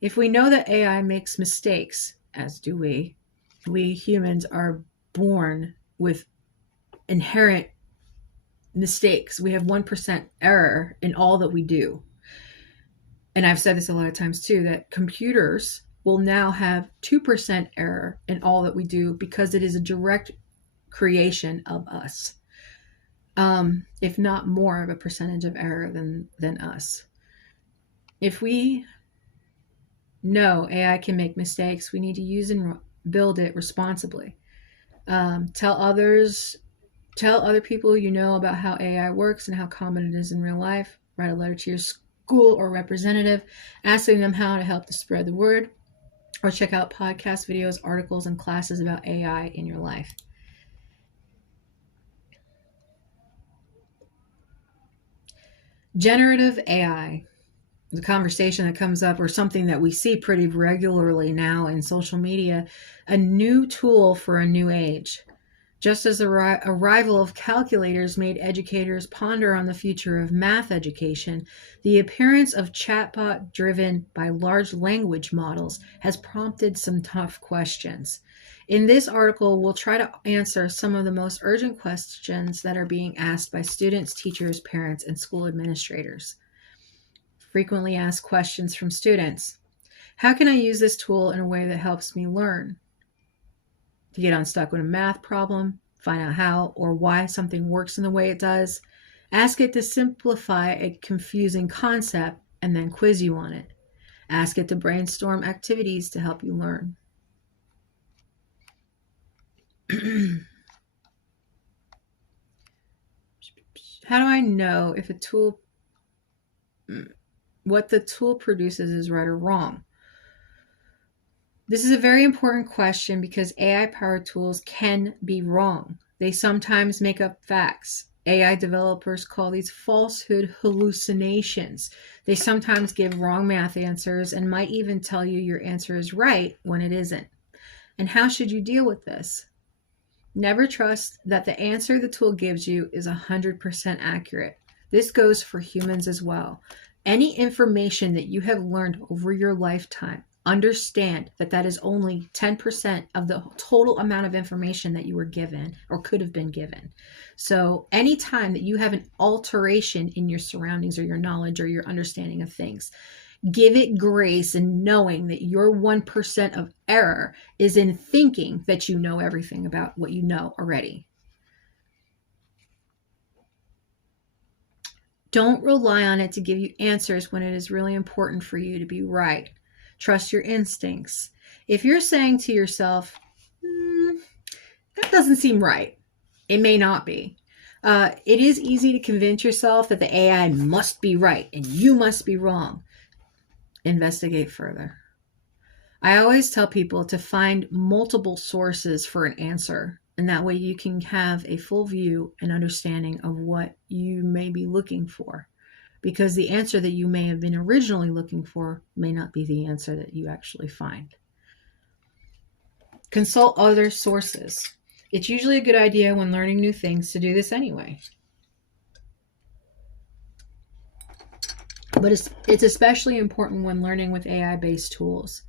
If we know that AI makes mistakes, as do we humans are born with inherent mistakes. We have 1% error in all that we do. And I've said this a lot of times too, that computers will now have 2% error in all that we do because it is a direct creation of us, if not more of a percentage of error than us. If we know AI can make mistakes, we need to use and build it responsibly. Tell other people you know about how AI works and how common it is in real life. Write a letter to your school or representative asking them how to help to spread the word, or check out podcasts, videos, articles, and classes about AI in your life. Generative AI, the conversation that comes up, or something that we see pretty regularly now in social media, a new tool for a new age. Just as the arrival of calculators made educators ponder on the future of math education, the appearance of chatbot driven by large language models has prompted some tough questions. In this article, we'll try to answer some of the most urgent questions that are being asked by students, teachers, parents, and school administrators. Frequently asked questions from students. How can I use this tool in a way that helps me learn? To get unstuck with a math problem, find out how or why something works in the way it does, ask it to simplify a confusing concept and then quiz you on it. Ask it to brainstorm activities to help you learn. How do I know if what the tool produces is right or wrong? This is a very important question because AI-powered tools can be wrong. They sometimes make up facts. AI developers call these falsehood hallucinations. They sometimes give wrong math answers and might even tell you your answer is right when it isn't. And how should you deal with this? Never trust that the answer the tool gives you is 100% accurate. This goes for humans as well. Any information that you have learned over your lifetime, understand that that is only 10% of the total amount of information that you were given or could have been given. So, anytime that you have an alteration in your surroundings or your knowledge or your understanding of things, give it grace and knowing that your 1% of error is in thinking that you know everything about what you know already. Don't rely on it to give you answers when it is really important for you to be right. Trust your instincts. If you're saying to yourself, that doesn't seem right, it may not be. It is easy to convince yourself that the AI must be right and you must be wrong. Investigate further. I always tell people to find multiple sources for an answer, and that way you can have a full view and understanding of what you may be looking for, because the answer that you may have been originally looking for may not be the answer that you actually find. Consult other sources. It's usually a good idea when learning new things to do this anyway. But it's especially important when learning with AI-based tools.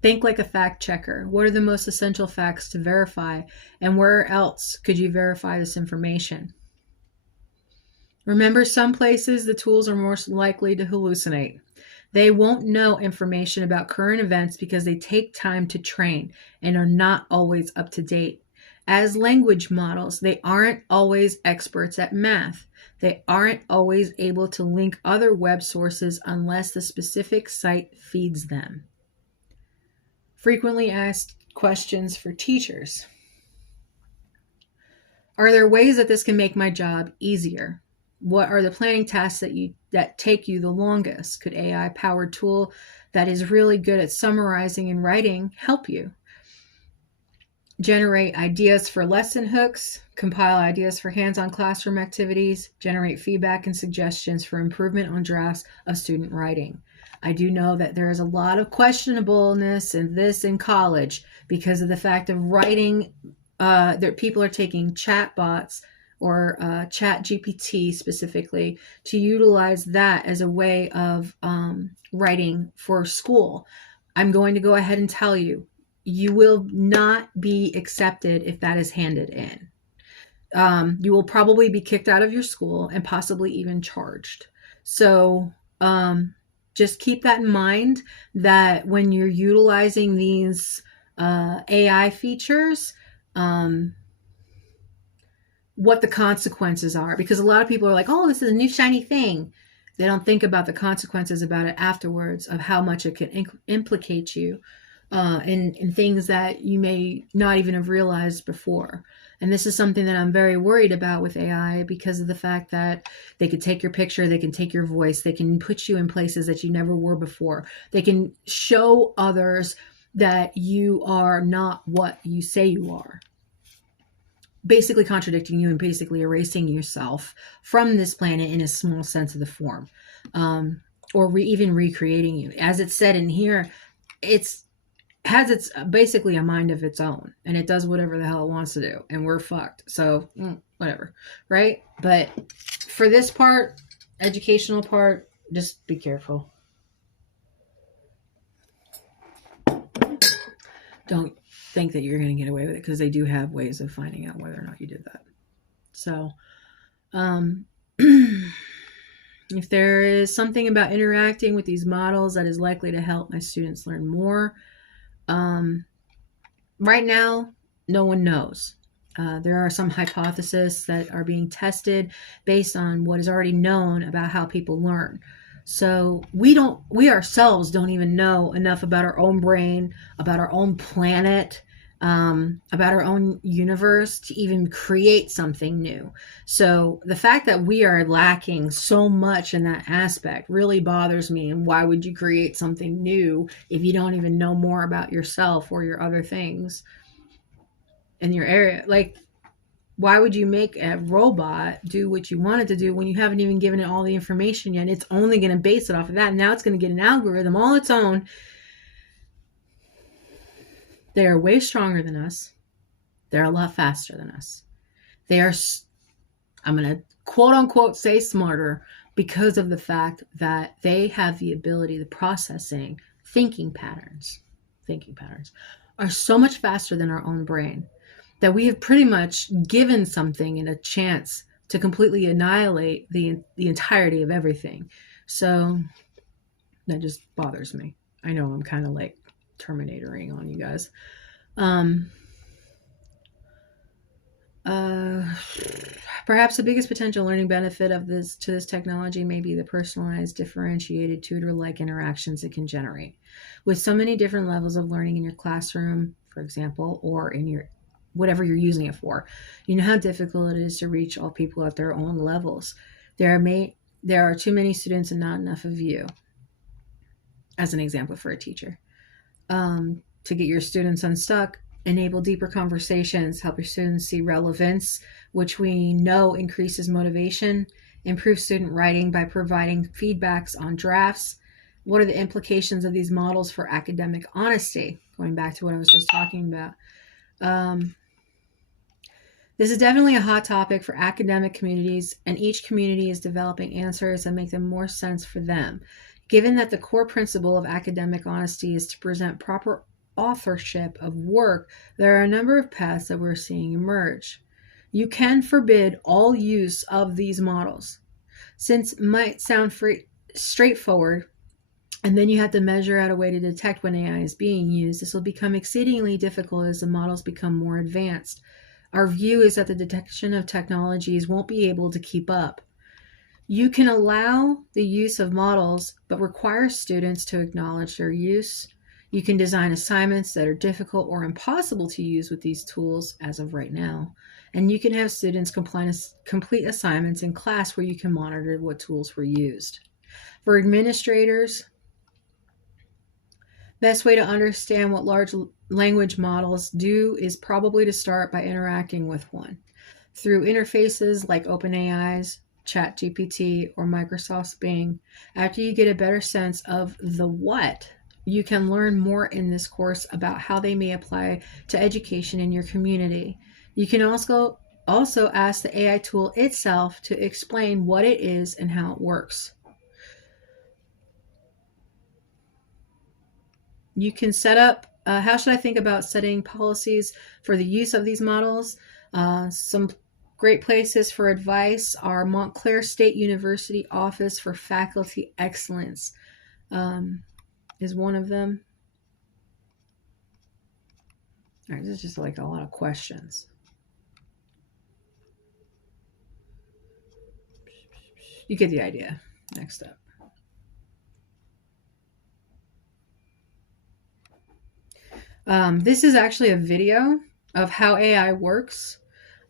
Think like a fact checker. What are the most essential facts to verify, and where else could you verify this information? Remember, some places the tools are more likely to hallucinate. They won't know information about current events because they take time to train and are not always up to date. As language models, they aren't always experts at math. They aren't always able to link other web sources unless the specific site feeds them. Frequently asked questions for teachers. Are there ways that this can make my job easier? What are the planning tasks that take you the longest? Could AI-powered tool that is really good at summarizing and writing help you? Generate ideas for lesson hooks, compile ideas for hands-on classroom activities, generate feedback and suggestions for improvement on drafts of student writing. I do know that there is a lot of questionableness in this in college because of the fact of writing, that people are taking chat bots or chat GPT specifically to utilize that as a way of writing for school. I'm going to go ahead and tell you, you will not be accepted if that is handed in. You will probably be kicked out of your school and possibly even charged. So just keep that in mind, that when you're utilizing these AI features, what the consequences are. Because a lot of people are like, oh, this is a new shiny thing. They don't think about the consequences about it afterwards, of how much it can implicate you in things that you may not even have realized before. And this is something that I'm very worried about with AI, because of the fact that they could take your picture, they can take your voice, they can put you in places that you never were before. They can show others that you are not what you say you are, basically contradicting you and basically erasing yourself from this planet in a small sense of the form, or even recreating you. As it's said in here, it's has basically a mind of its own, and it does whatever the hell it wants to do, and we're fucked. So whatever, right? But for this part, educational part, just be careful. Don't think that you're going to get away with it, because they do have ways of finding out whether or not you did that. So if there is something about interacting with these models that is likely to help my students learn more, right now, no one knows. There are some hypotheses that are being tested based on what is already known about how people learn. So we ourselves don't even know enough about our own brain, about our own planet, about our own universe to even create something new. So the fact that we are lacking so much in that aspect really bothers me. And why would you create something new if you don't even know more about yourself or your other things in your area? Like, Why would you make a robot do what you want it to do when you haven't even given it all the information yet? It's only going to base it off of that. And now it's going to get an algorithm all its own. They are way stronger than us. They're a lot faster than us. They are, I'm going to quote unquote say smarter because of the fact that they have the ability, the processing, thinking patterns are so much faster than our own brain that we have pretty much given something in a chance to completely annihilate the entirety of everything. So that just bothers me. I know I'm kind of like terminatoring on you guys. Um, uh, Perhaps the biggest potential learning benefit of this technology may be the personalized, differentiated tutor-like interactions it can generate. With so many different levels of learning in your classroom, for example, or in your whatever you're using it for, you know how difficult it is to reach all people at their own levels. There are too many students and not enough of you, as an example for a teacher. To get your students unstuck, enable deeper conversations, help your students see relevance, which we know increases motivation, improve student writing by providing feedbacks on drafts. What are the implications of these models for academic honesty? Going back to what I was just talking about. This is definitely a hot topic for academic communities, and each community is developing answers that make them more sense for them. Given that the core principle of academic honesty is to present proper authorship of work, there are a number of paths that we're seeing emerge. You can forbid all use of these models. Since it might sound straightforward, and then you have to measure out a way to detect when AI is being used, this will become exceedingly difficult as the models become more advanced. Our view is that the detection of technologies won't be able to keep up. You can allow the use of models, but require students to acknowledge their use. You can design assignments that are difficult or impossible to use with these tools as of right now. And you can have students complete assignments in class where you can monitor what tools were used. For administrators, best way to understand what large language models do is probably to start by interacting with one. Through interfaces like OpenAI's, ChatGPT, or Microsoft's Bing, after you get a better sense of the what, you can learn more in this course about how they may apply to education in your community. You can also ask the AI tool itself to explain what it is and how it works. You can set up, how should I think about setting policies for the use of these models? Some great places for advice are Montclair State University Office for Faculty Excellence is one of them. All right, this is just like a lot of questions. You get the idea. Next up. This is actually a video of how AI works.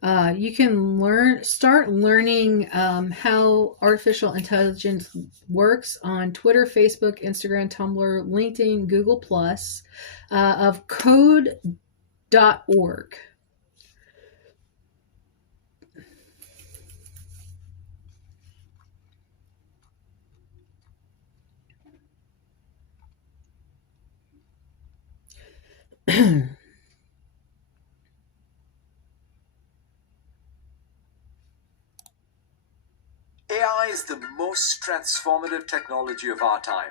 You can start learning how artificial intelligence works on Twitter, Facebook, Instagram, Tumblr, LinkedIn, Google Plus, of code.org. AI is the most transformative technology of our time.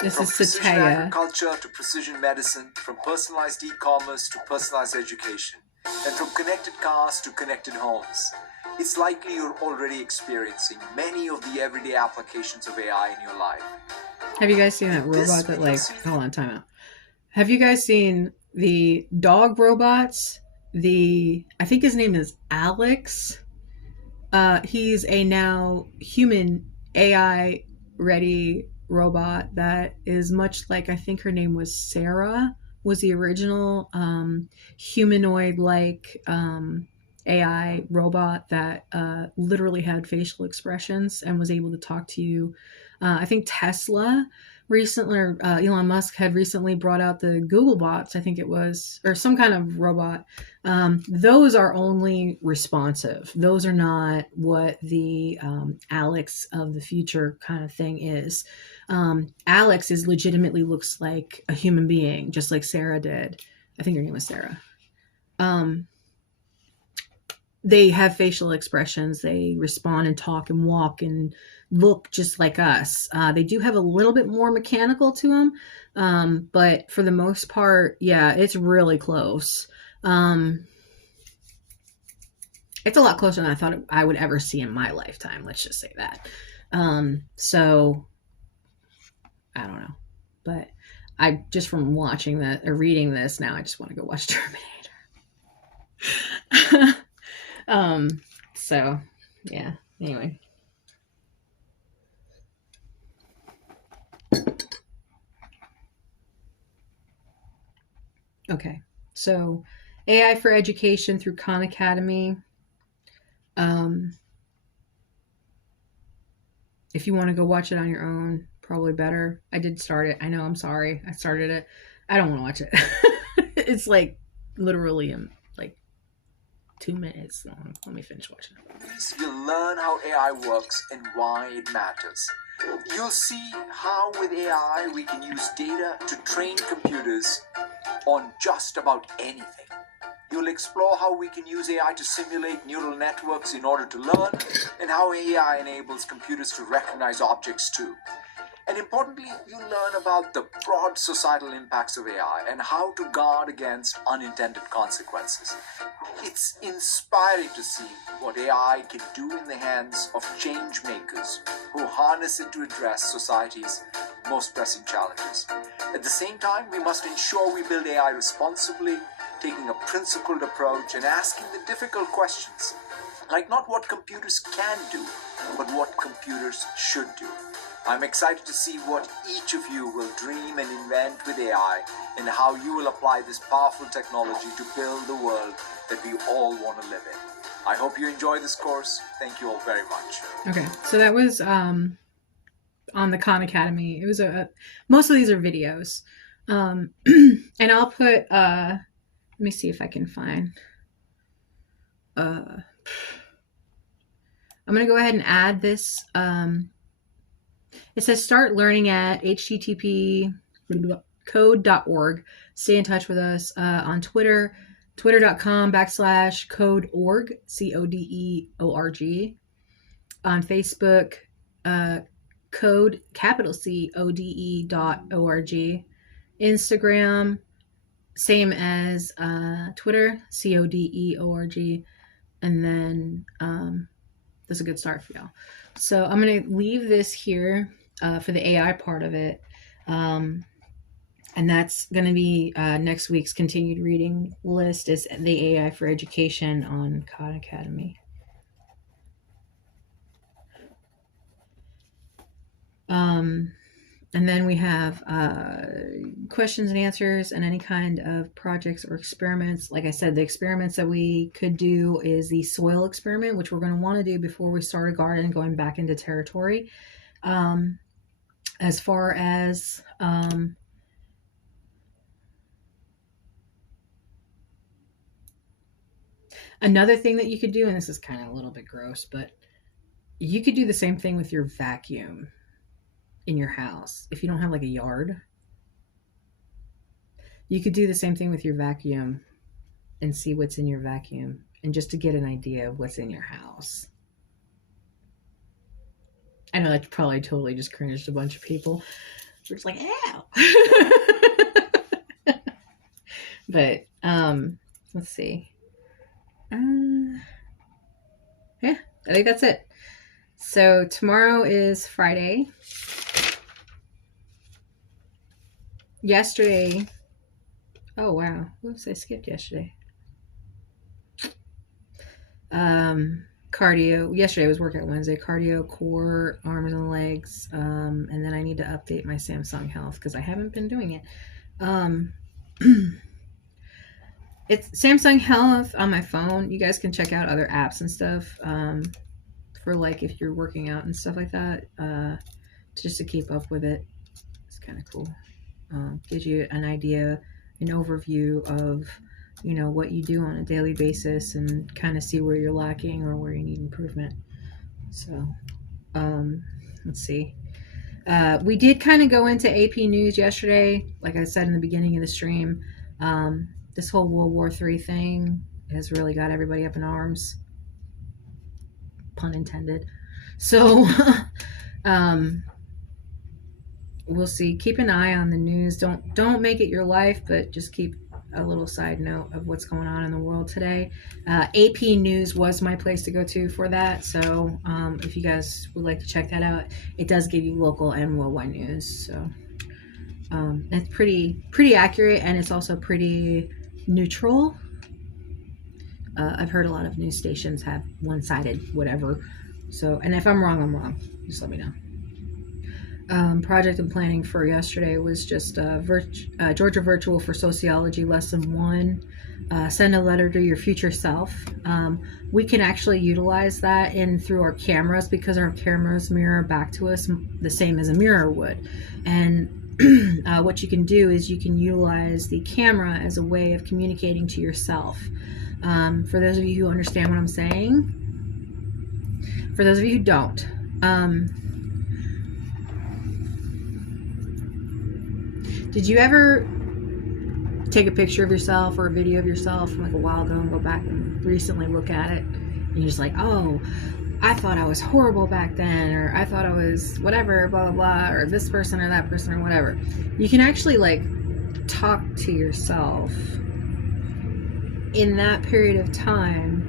This From is precision Satya. agriculture to precision medicine, from personalized e-commerce to personalized education, and from connected cars to connected homes. It's likely you're already experiencing many of the everyday applications of AI in your life. Have you guys seen that robot that hold on, time out. Have you guys seen the dog robots? I think his name is Alex. He's a now human AI ready robot that is much like, I think her name was Sarah, was the original humanoid like AI robot that literally had facial expressions and was able to talk to you I think Tesla recently, or Elon Musk had recently brought out the Google bots, I think it was, or some kind of robot. Those are only responsive. Those are not what the Alex of the future kind of thing is. Alex is legitimately looks like a human being, just like Sarah did. I think her name was Sarah. They have facial expressions. They respond and talk and walk and look just like us. They do have a little bit more mechanical to them, but for the most part, yeah, it's really close. It's a lot closer than I thought I would ever see in my lifetime. Let's just say that. So I don't know, but I just from watching that or reading this now, I just want to go watch Terminator. So yeah, anyway. Okay, so AI for education through Khan Academy. If you want to go watch it on your own, probably better. I did start it. I know, I'm sorry. I started it. I don't want to watch it. It's like literally like 2 minutes long. Let me finish watching it. You'll learn how AI works and why it matters. You'll see how with AI we can use data to train computers on just about anything. You'll explore how we can use AI to simulate neural networks in order to learn, and how AI enables computers to recognize objects too. And importantly, you'll learn about the broad societal impacts of AI and how to guard against unintended consequences. It's inspiring to see what AI can do in the hands of change makers who harness it to address society's most pressing challenges. At the same time, we must ensure we build AI responsibly, taking a principled approach and asking the difficult questions, like not what computers can do, but what computers should do. I'm excited to see what each of you will dream and invent with AI, and how you will apply this powerful technology to build the world that we all want to live in. I hope you enjoy this course. Thank you all very much. Okay, so that was on the Khan Academy. It was most of these are videos, and I'll put let me see if I can find. I'm gonna go ahead and add this. It says start learning at http code.org. Stay in touch with us on Twitter, twitter.com/codeorg, CODEORG. On Facebook, code capital CODE.org. Instagram, same as Twitter, CODEORG. And then that's a good start for y'all. So I'm going to leave this here for the AI part of it. And that's going to be next week's continued reading list is the AI for education on Khan Academy. And then we have questions and answers and any kind of projects or experiments. Like I said, the experiments that we could do is the soil experiment, which we're going to want to do before we start a garden going back into territory. As far as another thing that you could do, and this is kind of a little bit gross, but you could do the same thing with your vacuum in your house. If you don't have like a yard, you could do the same thing with your vacuum and see what's in your vacuum, and just to get an idea of what's in your house. I know that probably totally just cringed a bunch of people. We're just like, ow. But let's see. Yeah, I think that's it. So tomorrow is Friday. Yesterday, oh wow, whoops, I skipped yesterday. Cardio. Yesterday was workout Wednesday. Cardio, core, arms and legs, and then I need to update my Samsung Health because I haven't been doing it. It's Samsung Health on my phone. You guys can check out other apps and stuff for like if you're working out and stuff like that. just to keep up with it. It's kind of cool. Gives you an idea, an overview of, what you do on a daily basis and kind of see where you're lacking or where you need improvement. So, let's see. We did kind of go into AP News yesterday. Like I said in the beginning of the stream, this whole World War III thing has really got everybody up in arms. Pun intended. So, we'll see. Keep an eye on the news. Don't make it your life, but just keep a little side note of what's going on in the world today. AP News was my place to go to for that. So if you guys would like to check that out, it does give you local and worldwide news. So it's pretty accurate, and it's also pretty neutral. I've heard a lot of news stations have one-sided whatever. So, and if I'm wrong, I'm wrong. Just let me know. Project and planning for yesterday was just Georgia Virtual for Sociology Lesson 1. Send a letter to your future self. We can actually utilize that through our cameras because our cameras mirror back to us the same as a mirror would. And what you can do is you can utilize the camera as a way of communicating to yourself. For those of you who understand what I'm saying, for those of you who don't, did you ever take a picture of yourself or a video of yourself from like a while ago and go back and recently look at it? And you're just like, oh, I thought I was horrible back then, or I thought I was whatever, blah, blah, blah, or this person or that person or whatever. You can actually like talk to yourself in that period of time,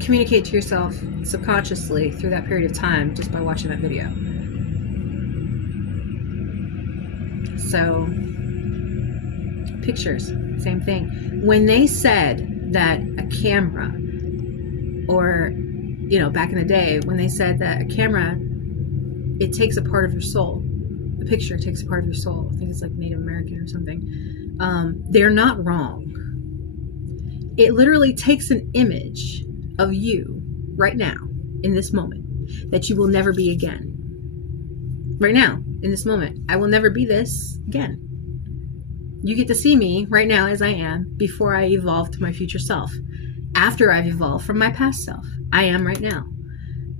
communicate to yourself subconsciously through that period of time just by watching that video. So, pictures, same thing. When they said that a camera, or, back in the day, when they said that a camera, it takes a part of your soul. The picture takes a part of your soul. I think it's like Native American or something. They're not wrong. It literally takes an image of you right now, in this moment, that you will never be again. Right now, in this moment, I will never be this again. You get to see me right now as I am before I evolve to my future self. After I've evolved from my past self, I am right now.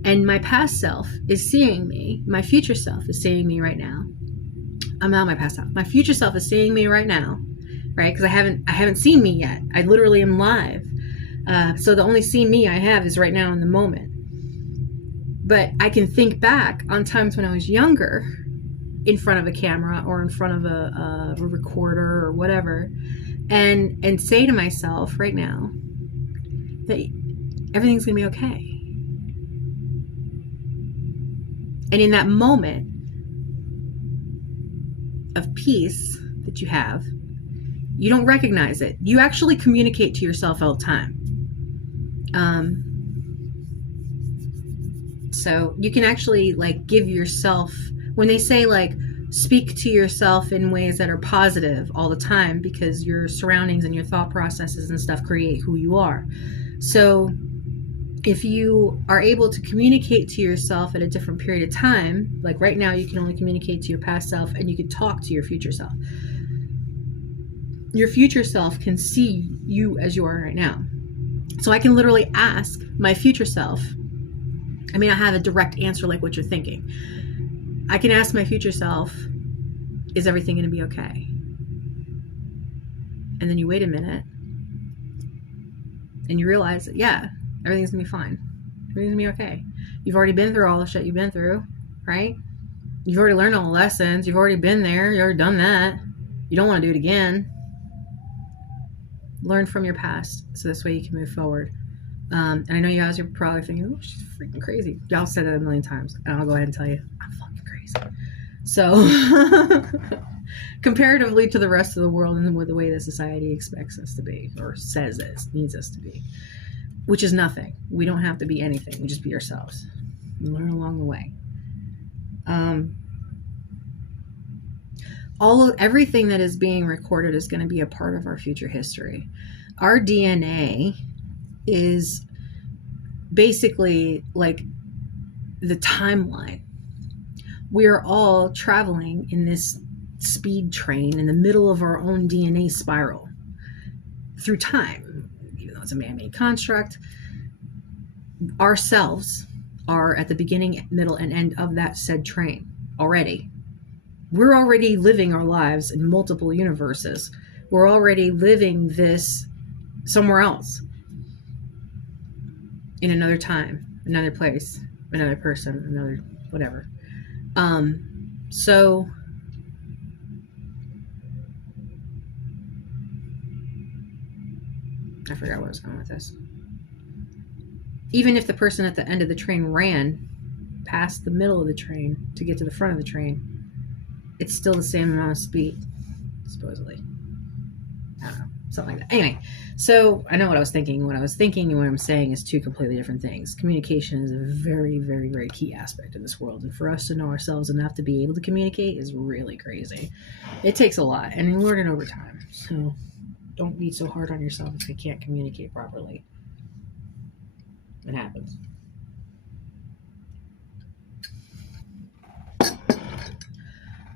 And my past self is seeing me. My future self is seeing me right now. I'm not my past self. My future self is seeing me right now, right? Because I haven't seen me yet. I literally am live. So the only see me I have is right now in the moment. But I can think back on times when I was younger, in front of a camera or in front of a recorder or whatever, and say to myself right now that everything's gonna be okay. And in that moment of peace that you have, you don't recognize it. You actually communicate to yourself all the time. So you can actually like give yourself, when they say like speak to yourself in ways that are positive all the time, because your surroundings and your thought processes and stuff create who you are. So if you are able to communicate to yourself at a different period of time, like right now you can only communicate to your past self, and you can talk to your future self. Your future self can see you as you are right now. So I can literally ask my future self, I mean, I have a direct answer like what you're thinking. I can ask my future self, is everything going to be okay? And then you wait a minute and you realize that, yeah, everything's going to be fine. Everything's going to be okay. You've already been through all the shit you've been through, right? You've already learned all the lessons. You've already been there. You've already done that. You don't want to do it again. Learn from your past so this way you can move forward. And I know you guys are probably thinking, oh, she's freaking crazy. Y'all said that a million times. And I'll go ahead and tell you, I'm fucking crazy. So, comparatively to the rest of the world and with the way that society expects us to be, or says it needs us to be, which is nothing. We don't have to be anything. We just be ourselves. We learn along the way. Everything that is being recorded is going to be a part of our future history. Our DNA is basically like the timeline. We are all traveling in this speed train in the middle of our own DNA spiral through time. Even though it's a man-made construct, ourselves are at the beginning, middle, and end of that said train already. We're already living our lives in multiple universes. We're already living this somewhere else, in another time, another place, another person, another whatever. So I forgot where I was going with this. Even if the person at the end of the train ran past the middle of the train to get to the front of the train, it's still the same amount of speed, supposedly. I don't know, something like that. Anyway, so I know what I was thinking. What I was thinking and what I'm saying is two completely different things. Communication is a very, very, very key aspect of this world. And for us to know ourselves enough to be able to communicate is really crazy. It takes a lot, and you learn it over time. So don't be so hard on yourself if you can't communicate properly. It happens.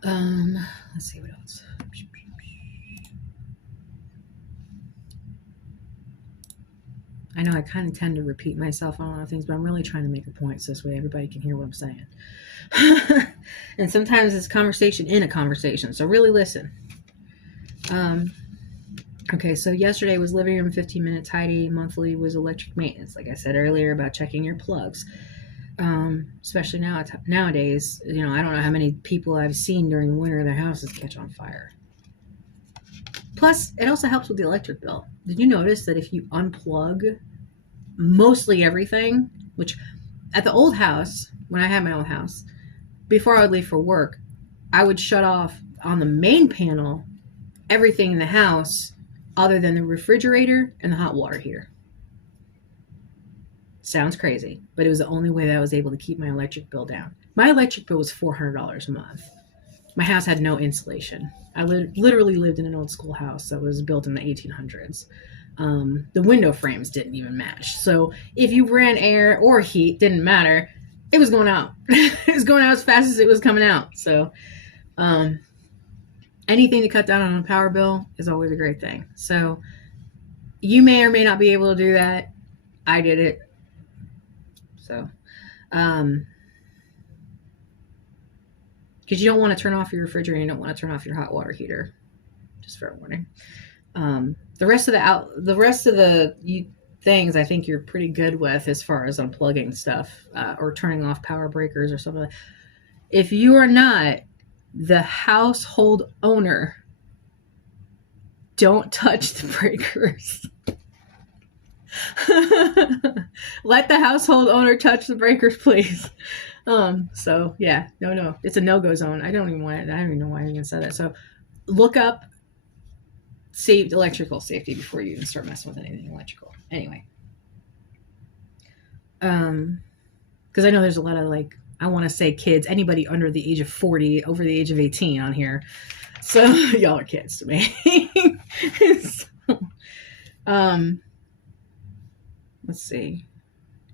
Let's see what else. I know I kind of tend to repeat myself on a lot of things, but I'm really trying to make a point so this way everybody can hear what I'm saying. And sometimes it's conversation in a conversation, so really listen. Okay, so yesterday was living room 15-minute tidy. Monthly was electric maintenance, like I said earlier about checking your plugs. Especially nowadays, I don't know how many people I've seen during the winter their houses catch on fire. Plus, it also helps with the electric bill. Did you notice that if you unplug mostly everything, which at the old house, when I had my old house, before I would leave for work, I would shut off on the main panel everything in the house other than the refrigerator and the hot water heater. Sounds crazy, but it was the only way that I was able to keep my electric bill down. My electric bill was $400 a month. My house had no insulation. I literally lived in an old school house that was built in the 1800s. The window frames didn't even match. So if you ran air or heat, didn't matter. It was going out. It was going out as fast as it was coming out. So anything to cut down on a power bill is always a great thing. So you may or may not be able to do that. I did it. So, because you don't want to turn off your refrigerator, you don't want to turn off your hot water heater. Just fair warning. The rest of the things I think you're pretty good with as far as unplugging stuff or turning off power breakers or something. If you are not the household owner, don't touch the breakers. Let the household owner touch the breakers, please. So yeah, no, it's a no-go zone. I don't even know why I even said that. So look up electrical safety before you even start messing with anything electrical. Anyway, because I know there's a lot of I want to say kids, anybody under the age of 40, over the age of 18 on here. So y'all are kids to me. Let's see.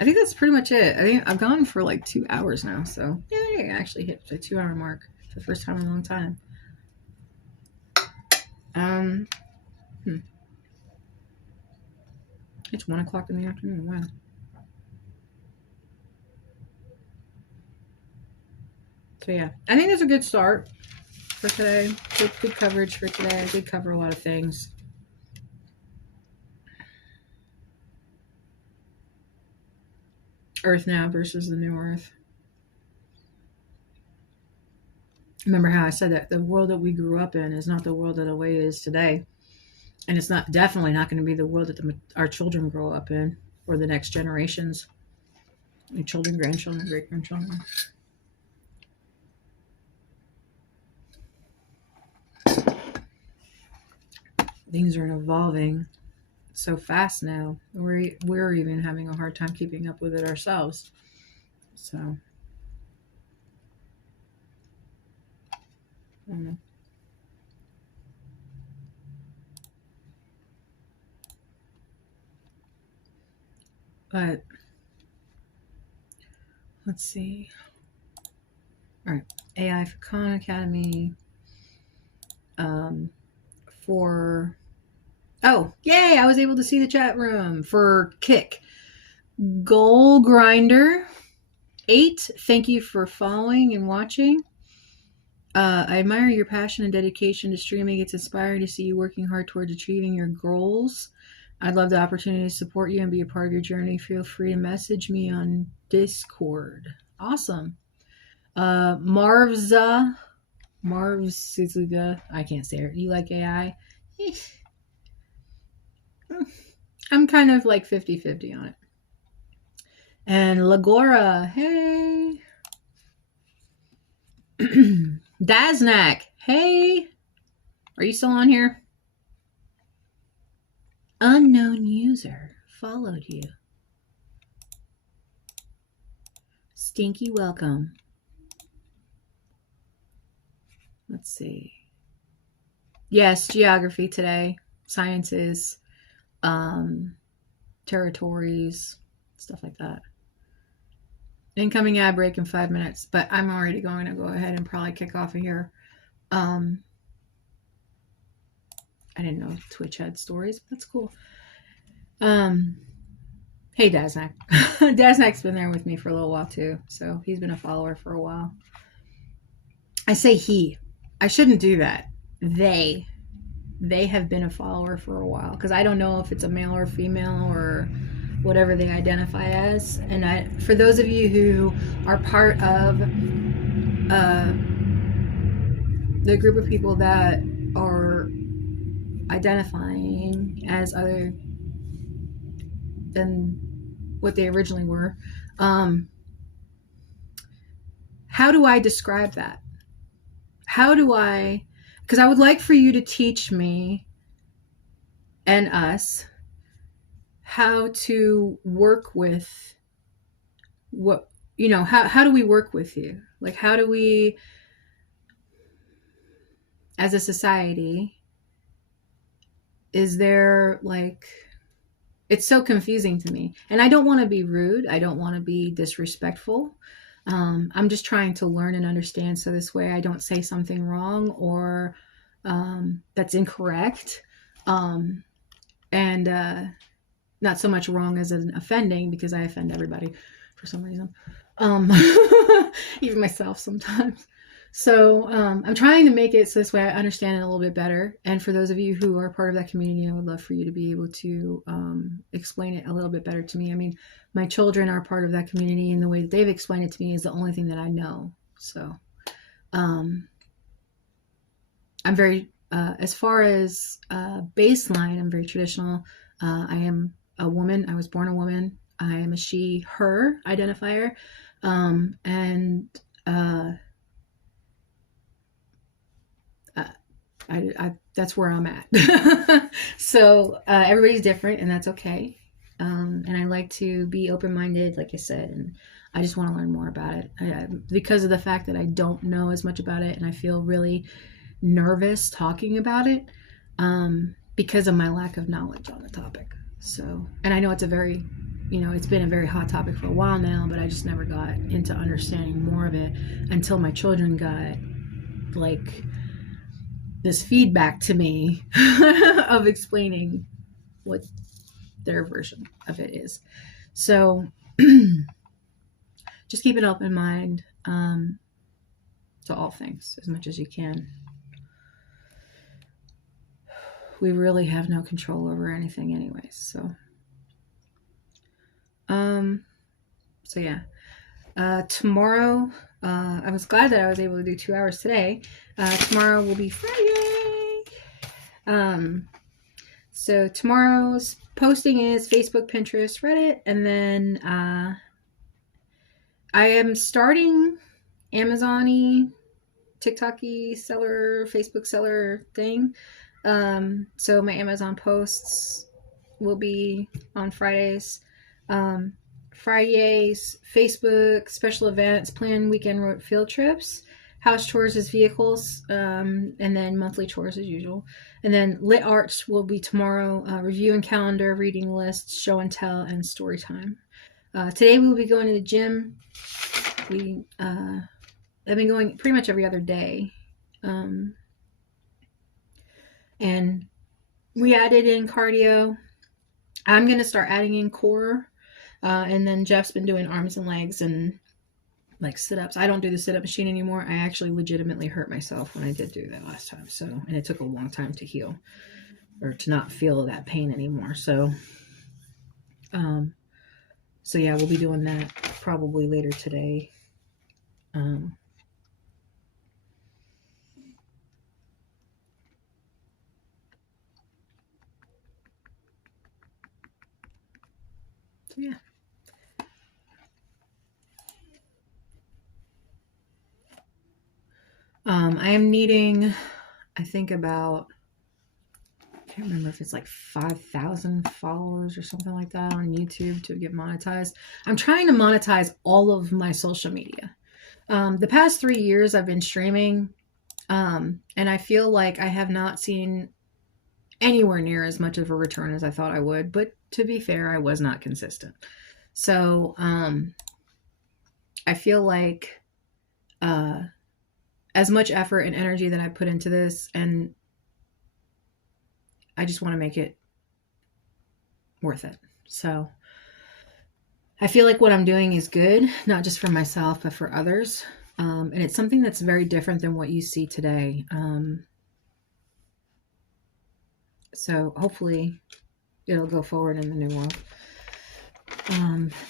I think that's pretty much it. I think I've gone for 2 hours now. So yeah, I actually hit the 2-hour mark for the first time in a long time. It's 1 o'clock in the afternoon. Wow. So yeah, I think that's a good start for today. Good coverage for today. I did cover a lot of things. Earth now versus the new Earth. Remember how I said that the world that we grew up in is not the world that Away is today. And it's definitely not going to be the world that our children grow up in, or the next generations. Your children, grandchildren, great-grandchildren. Things are evolving so fast now. We're even having a hard time keeping up with it ourselves. So, I don't know. But let's see. All right, AI for Khan Academy. For oh yay! I was able to see the chat room for Kick Goal Grinder 8. Thank you for following and watching. I admire your passion and dedication to streaming. It's inspiring to see you working hard towards achieving your goals. I'd love the opportunity to support you and be a part of your journey. Feel free to message me on Discord. Awesome. Marvza. I can't say it. You like AI? I'm kind of like 50-50 on it. And Lagora. Hey. Daznak. Hey. Are you still on here? Unknown user followed you. Stinky welcome. Let's see. Yes, geography today. Sciences. Territories. Stuff like that. Incoming ad break in 5 minutes, but I'm already going to go ahead and probably kick off of here. I didn't know Twitch had stories, but that's cool. Hey, Daznak. Daznak's been there with me for a little while too, so he's been a follower for a while. I say he. I shouldn't do that. They have been a follower for a while, because I don't know if it's a male or female or whatever they identify as. And for those of you who are part of the group of people that are identifying as other than what they originally were, how do I describe that? Because I would like for you to teach me and us how to work with how do we work with you? Like, how do we, as a society, is there, like, it's so confusing to me. And I don't want to be rude. I don't want to be disrespectful. I'm just trying to learn and understand, so this way I don't say something wrong or that's incorrect. And not so much wrong as an offending, because I offend everybody for some reason. Even myself sometimes. So I'm trying to make it so this way I understand it a little bit better. And for those of you who are part of that community, I would love for you to be able to explain it a little bit better to me. I mean, my children are part of that community, and the way that they've explained it to me is the only thing that I know. So I'm very, as far as baseline, I'm very traditional. I am a woman. I was born a woman. I am a she, her identifier. That's where I'm at. So everybody's different, and that's okay. And I like to be open-minded, like I said, and I just want to learn more about it. Because of the fact that I don't know as much about it, and I feel really nervous talking about it because of my lack of knowledge on the topic. So, and I know it's it's been a very hot topic for a while now, but I just never got into understanding more of it until my children got, like, this feedback to me of explaining what their version of it is. So just keep an open mind to all things as much as you can. We really have no control over anything anyways. So yeah. Tomorrow, I was glad that I was able to do 2 hours today. Tomorrow will be Friday. So tomorrow's posting is Facebook, Pinterest, Reddit, and then I am starting Amazon-y, TikTok-y seller, Facebook seller thing. So my Amazon posts will be on Fridays. Fridays, Facebook, special events, planned weekend road field trips, house chores as vehicles, and then monthly chores as usual. And then lit arts will be tomorrow, review and calendar, reading lists, show and tell, and story time. Today we will be going to the gym I've been going pretty much every other day. And we added in cardio. I'm going to start adding in core. And then Jeff's been doing arms and legs and like sit-ups. I don't do the sit-up machine anymore. I actually legitimately hurt myself when I did do that last time. So, and it took a long time to heal or to not feel that pain anymore. So yeah, we'll be doing that probably later today. So yeah. I am needing, I think about, I can't remember if it's like 5,000 followers or something like that on YouTube to get monetized. I'm trying to monetize all of my social media. The past 3 years I've been streaming, and I feel like I have not seen anywhere near as much of a return as I thought I would. But to be fair, I was not consistent. So I feel like as much effort and energy that I put into this, and I just want to make it worth it. So I feel like what I'm doing is good, not just for myself, but for others. And it's something that's very different than what you see today. So hopefully it'll go forward in the new world.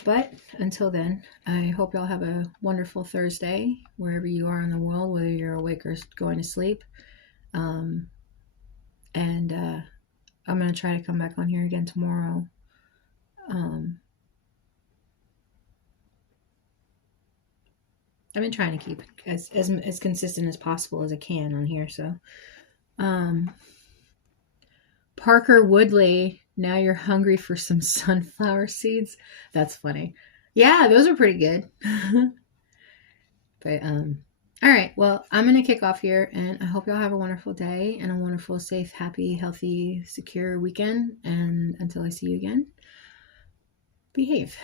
But until then, I hope y'all have a wonderful Thursday, wherever you are in the world, whether you're awake or going to sleep. And I'm going to try to come back on here again tomorrow. I've been trying to keep as consistent as possible as I can on here. So, Parker Woodley, now you're hungry for some sunflower seeds. That's funny. Yeah, those are pretty good. But all right. Well, I'm gonna kick off here, and I hope y'all have a wonderful day and a wonderful, safe, happy, healthy, secure weekend. And until I see you again, behave.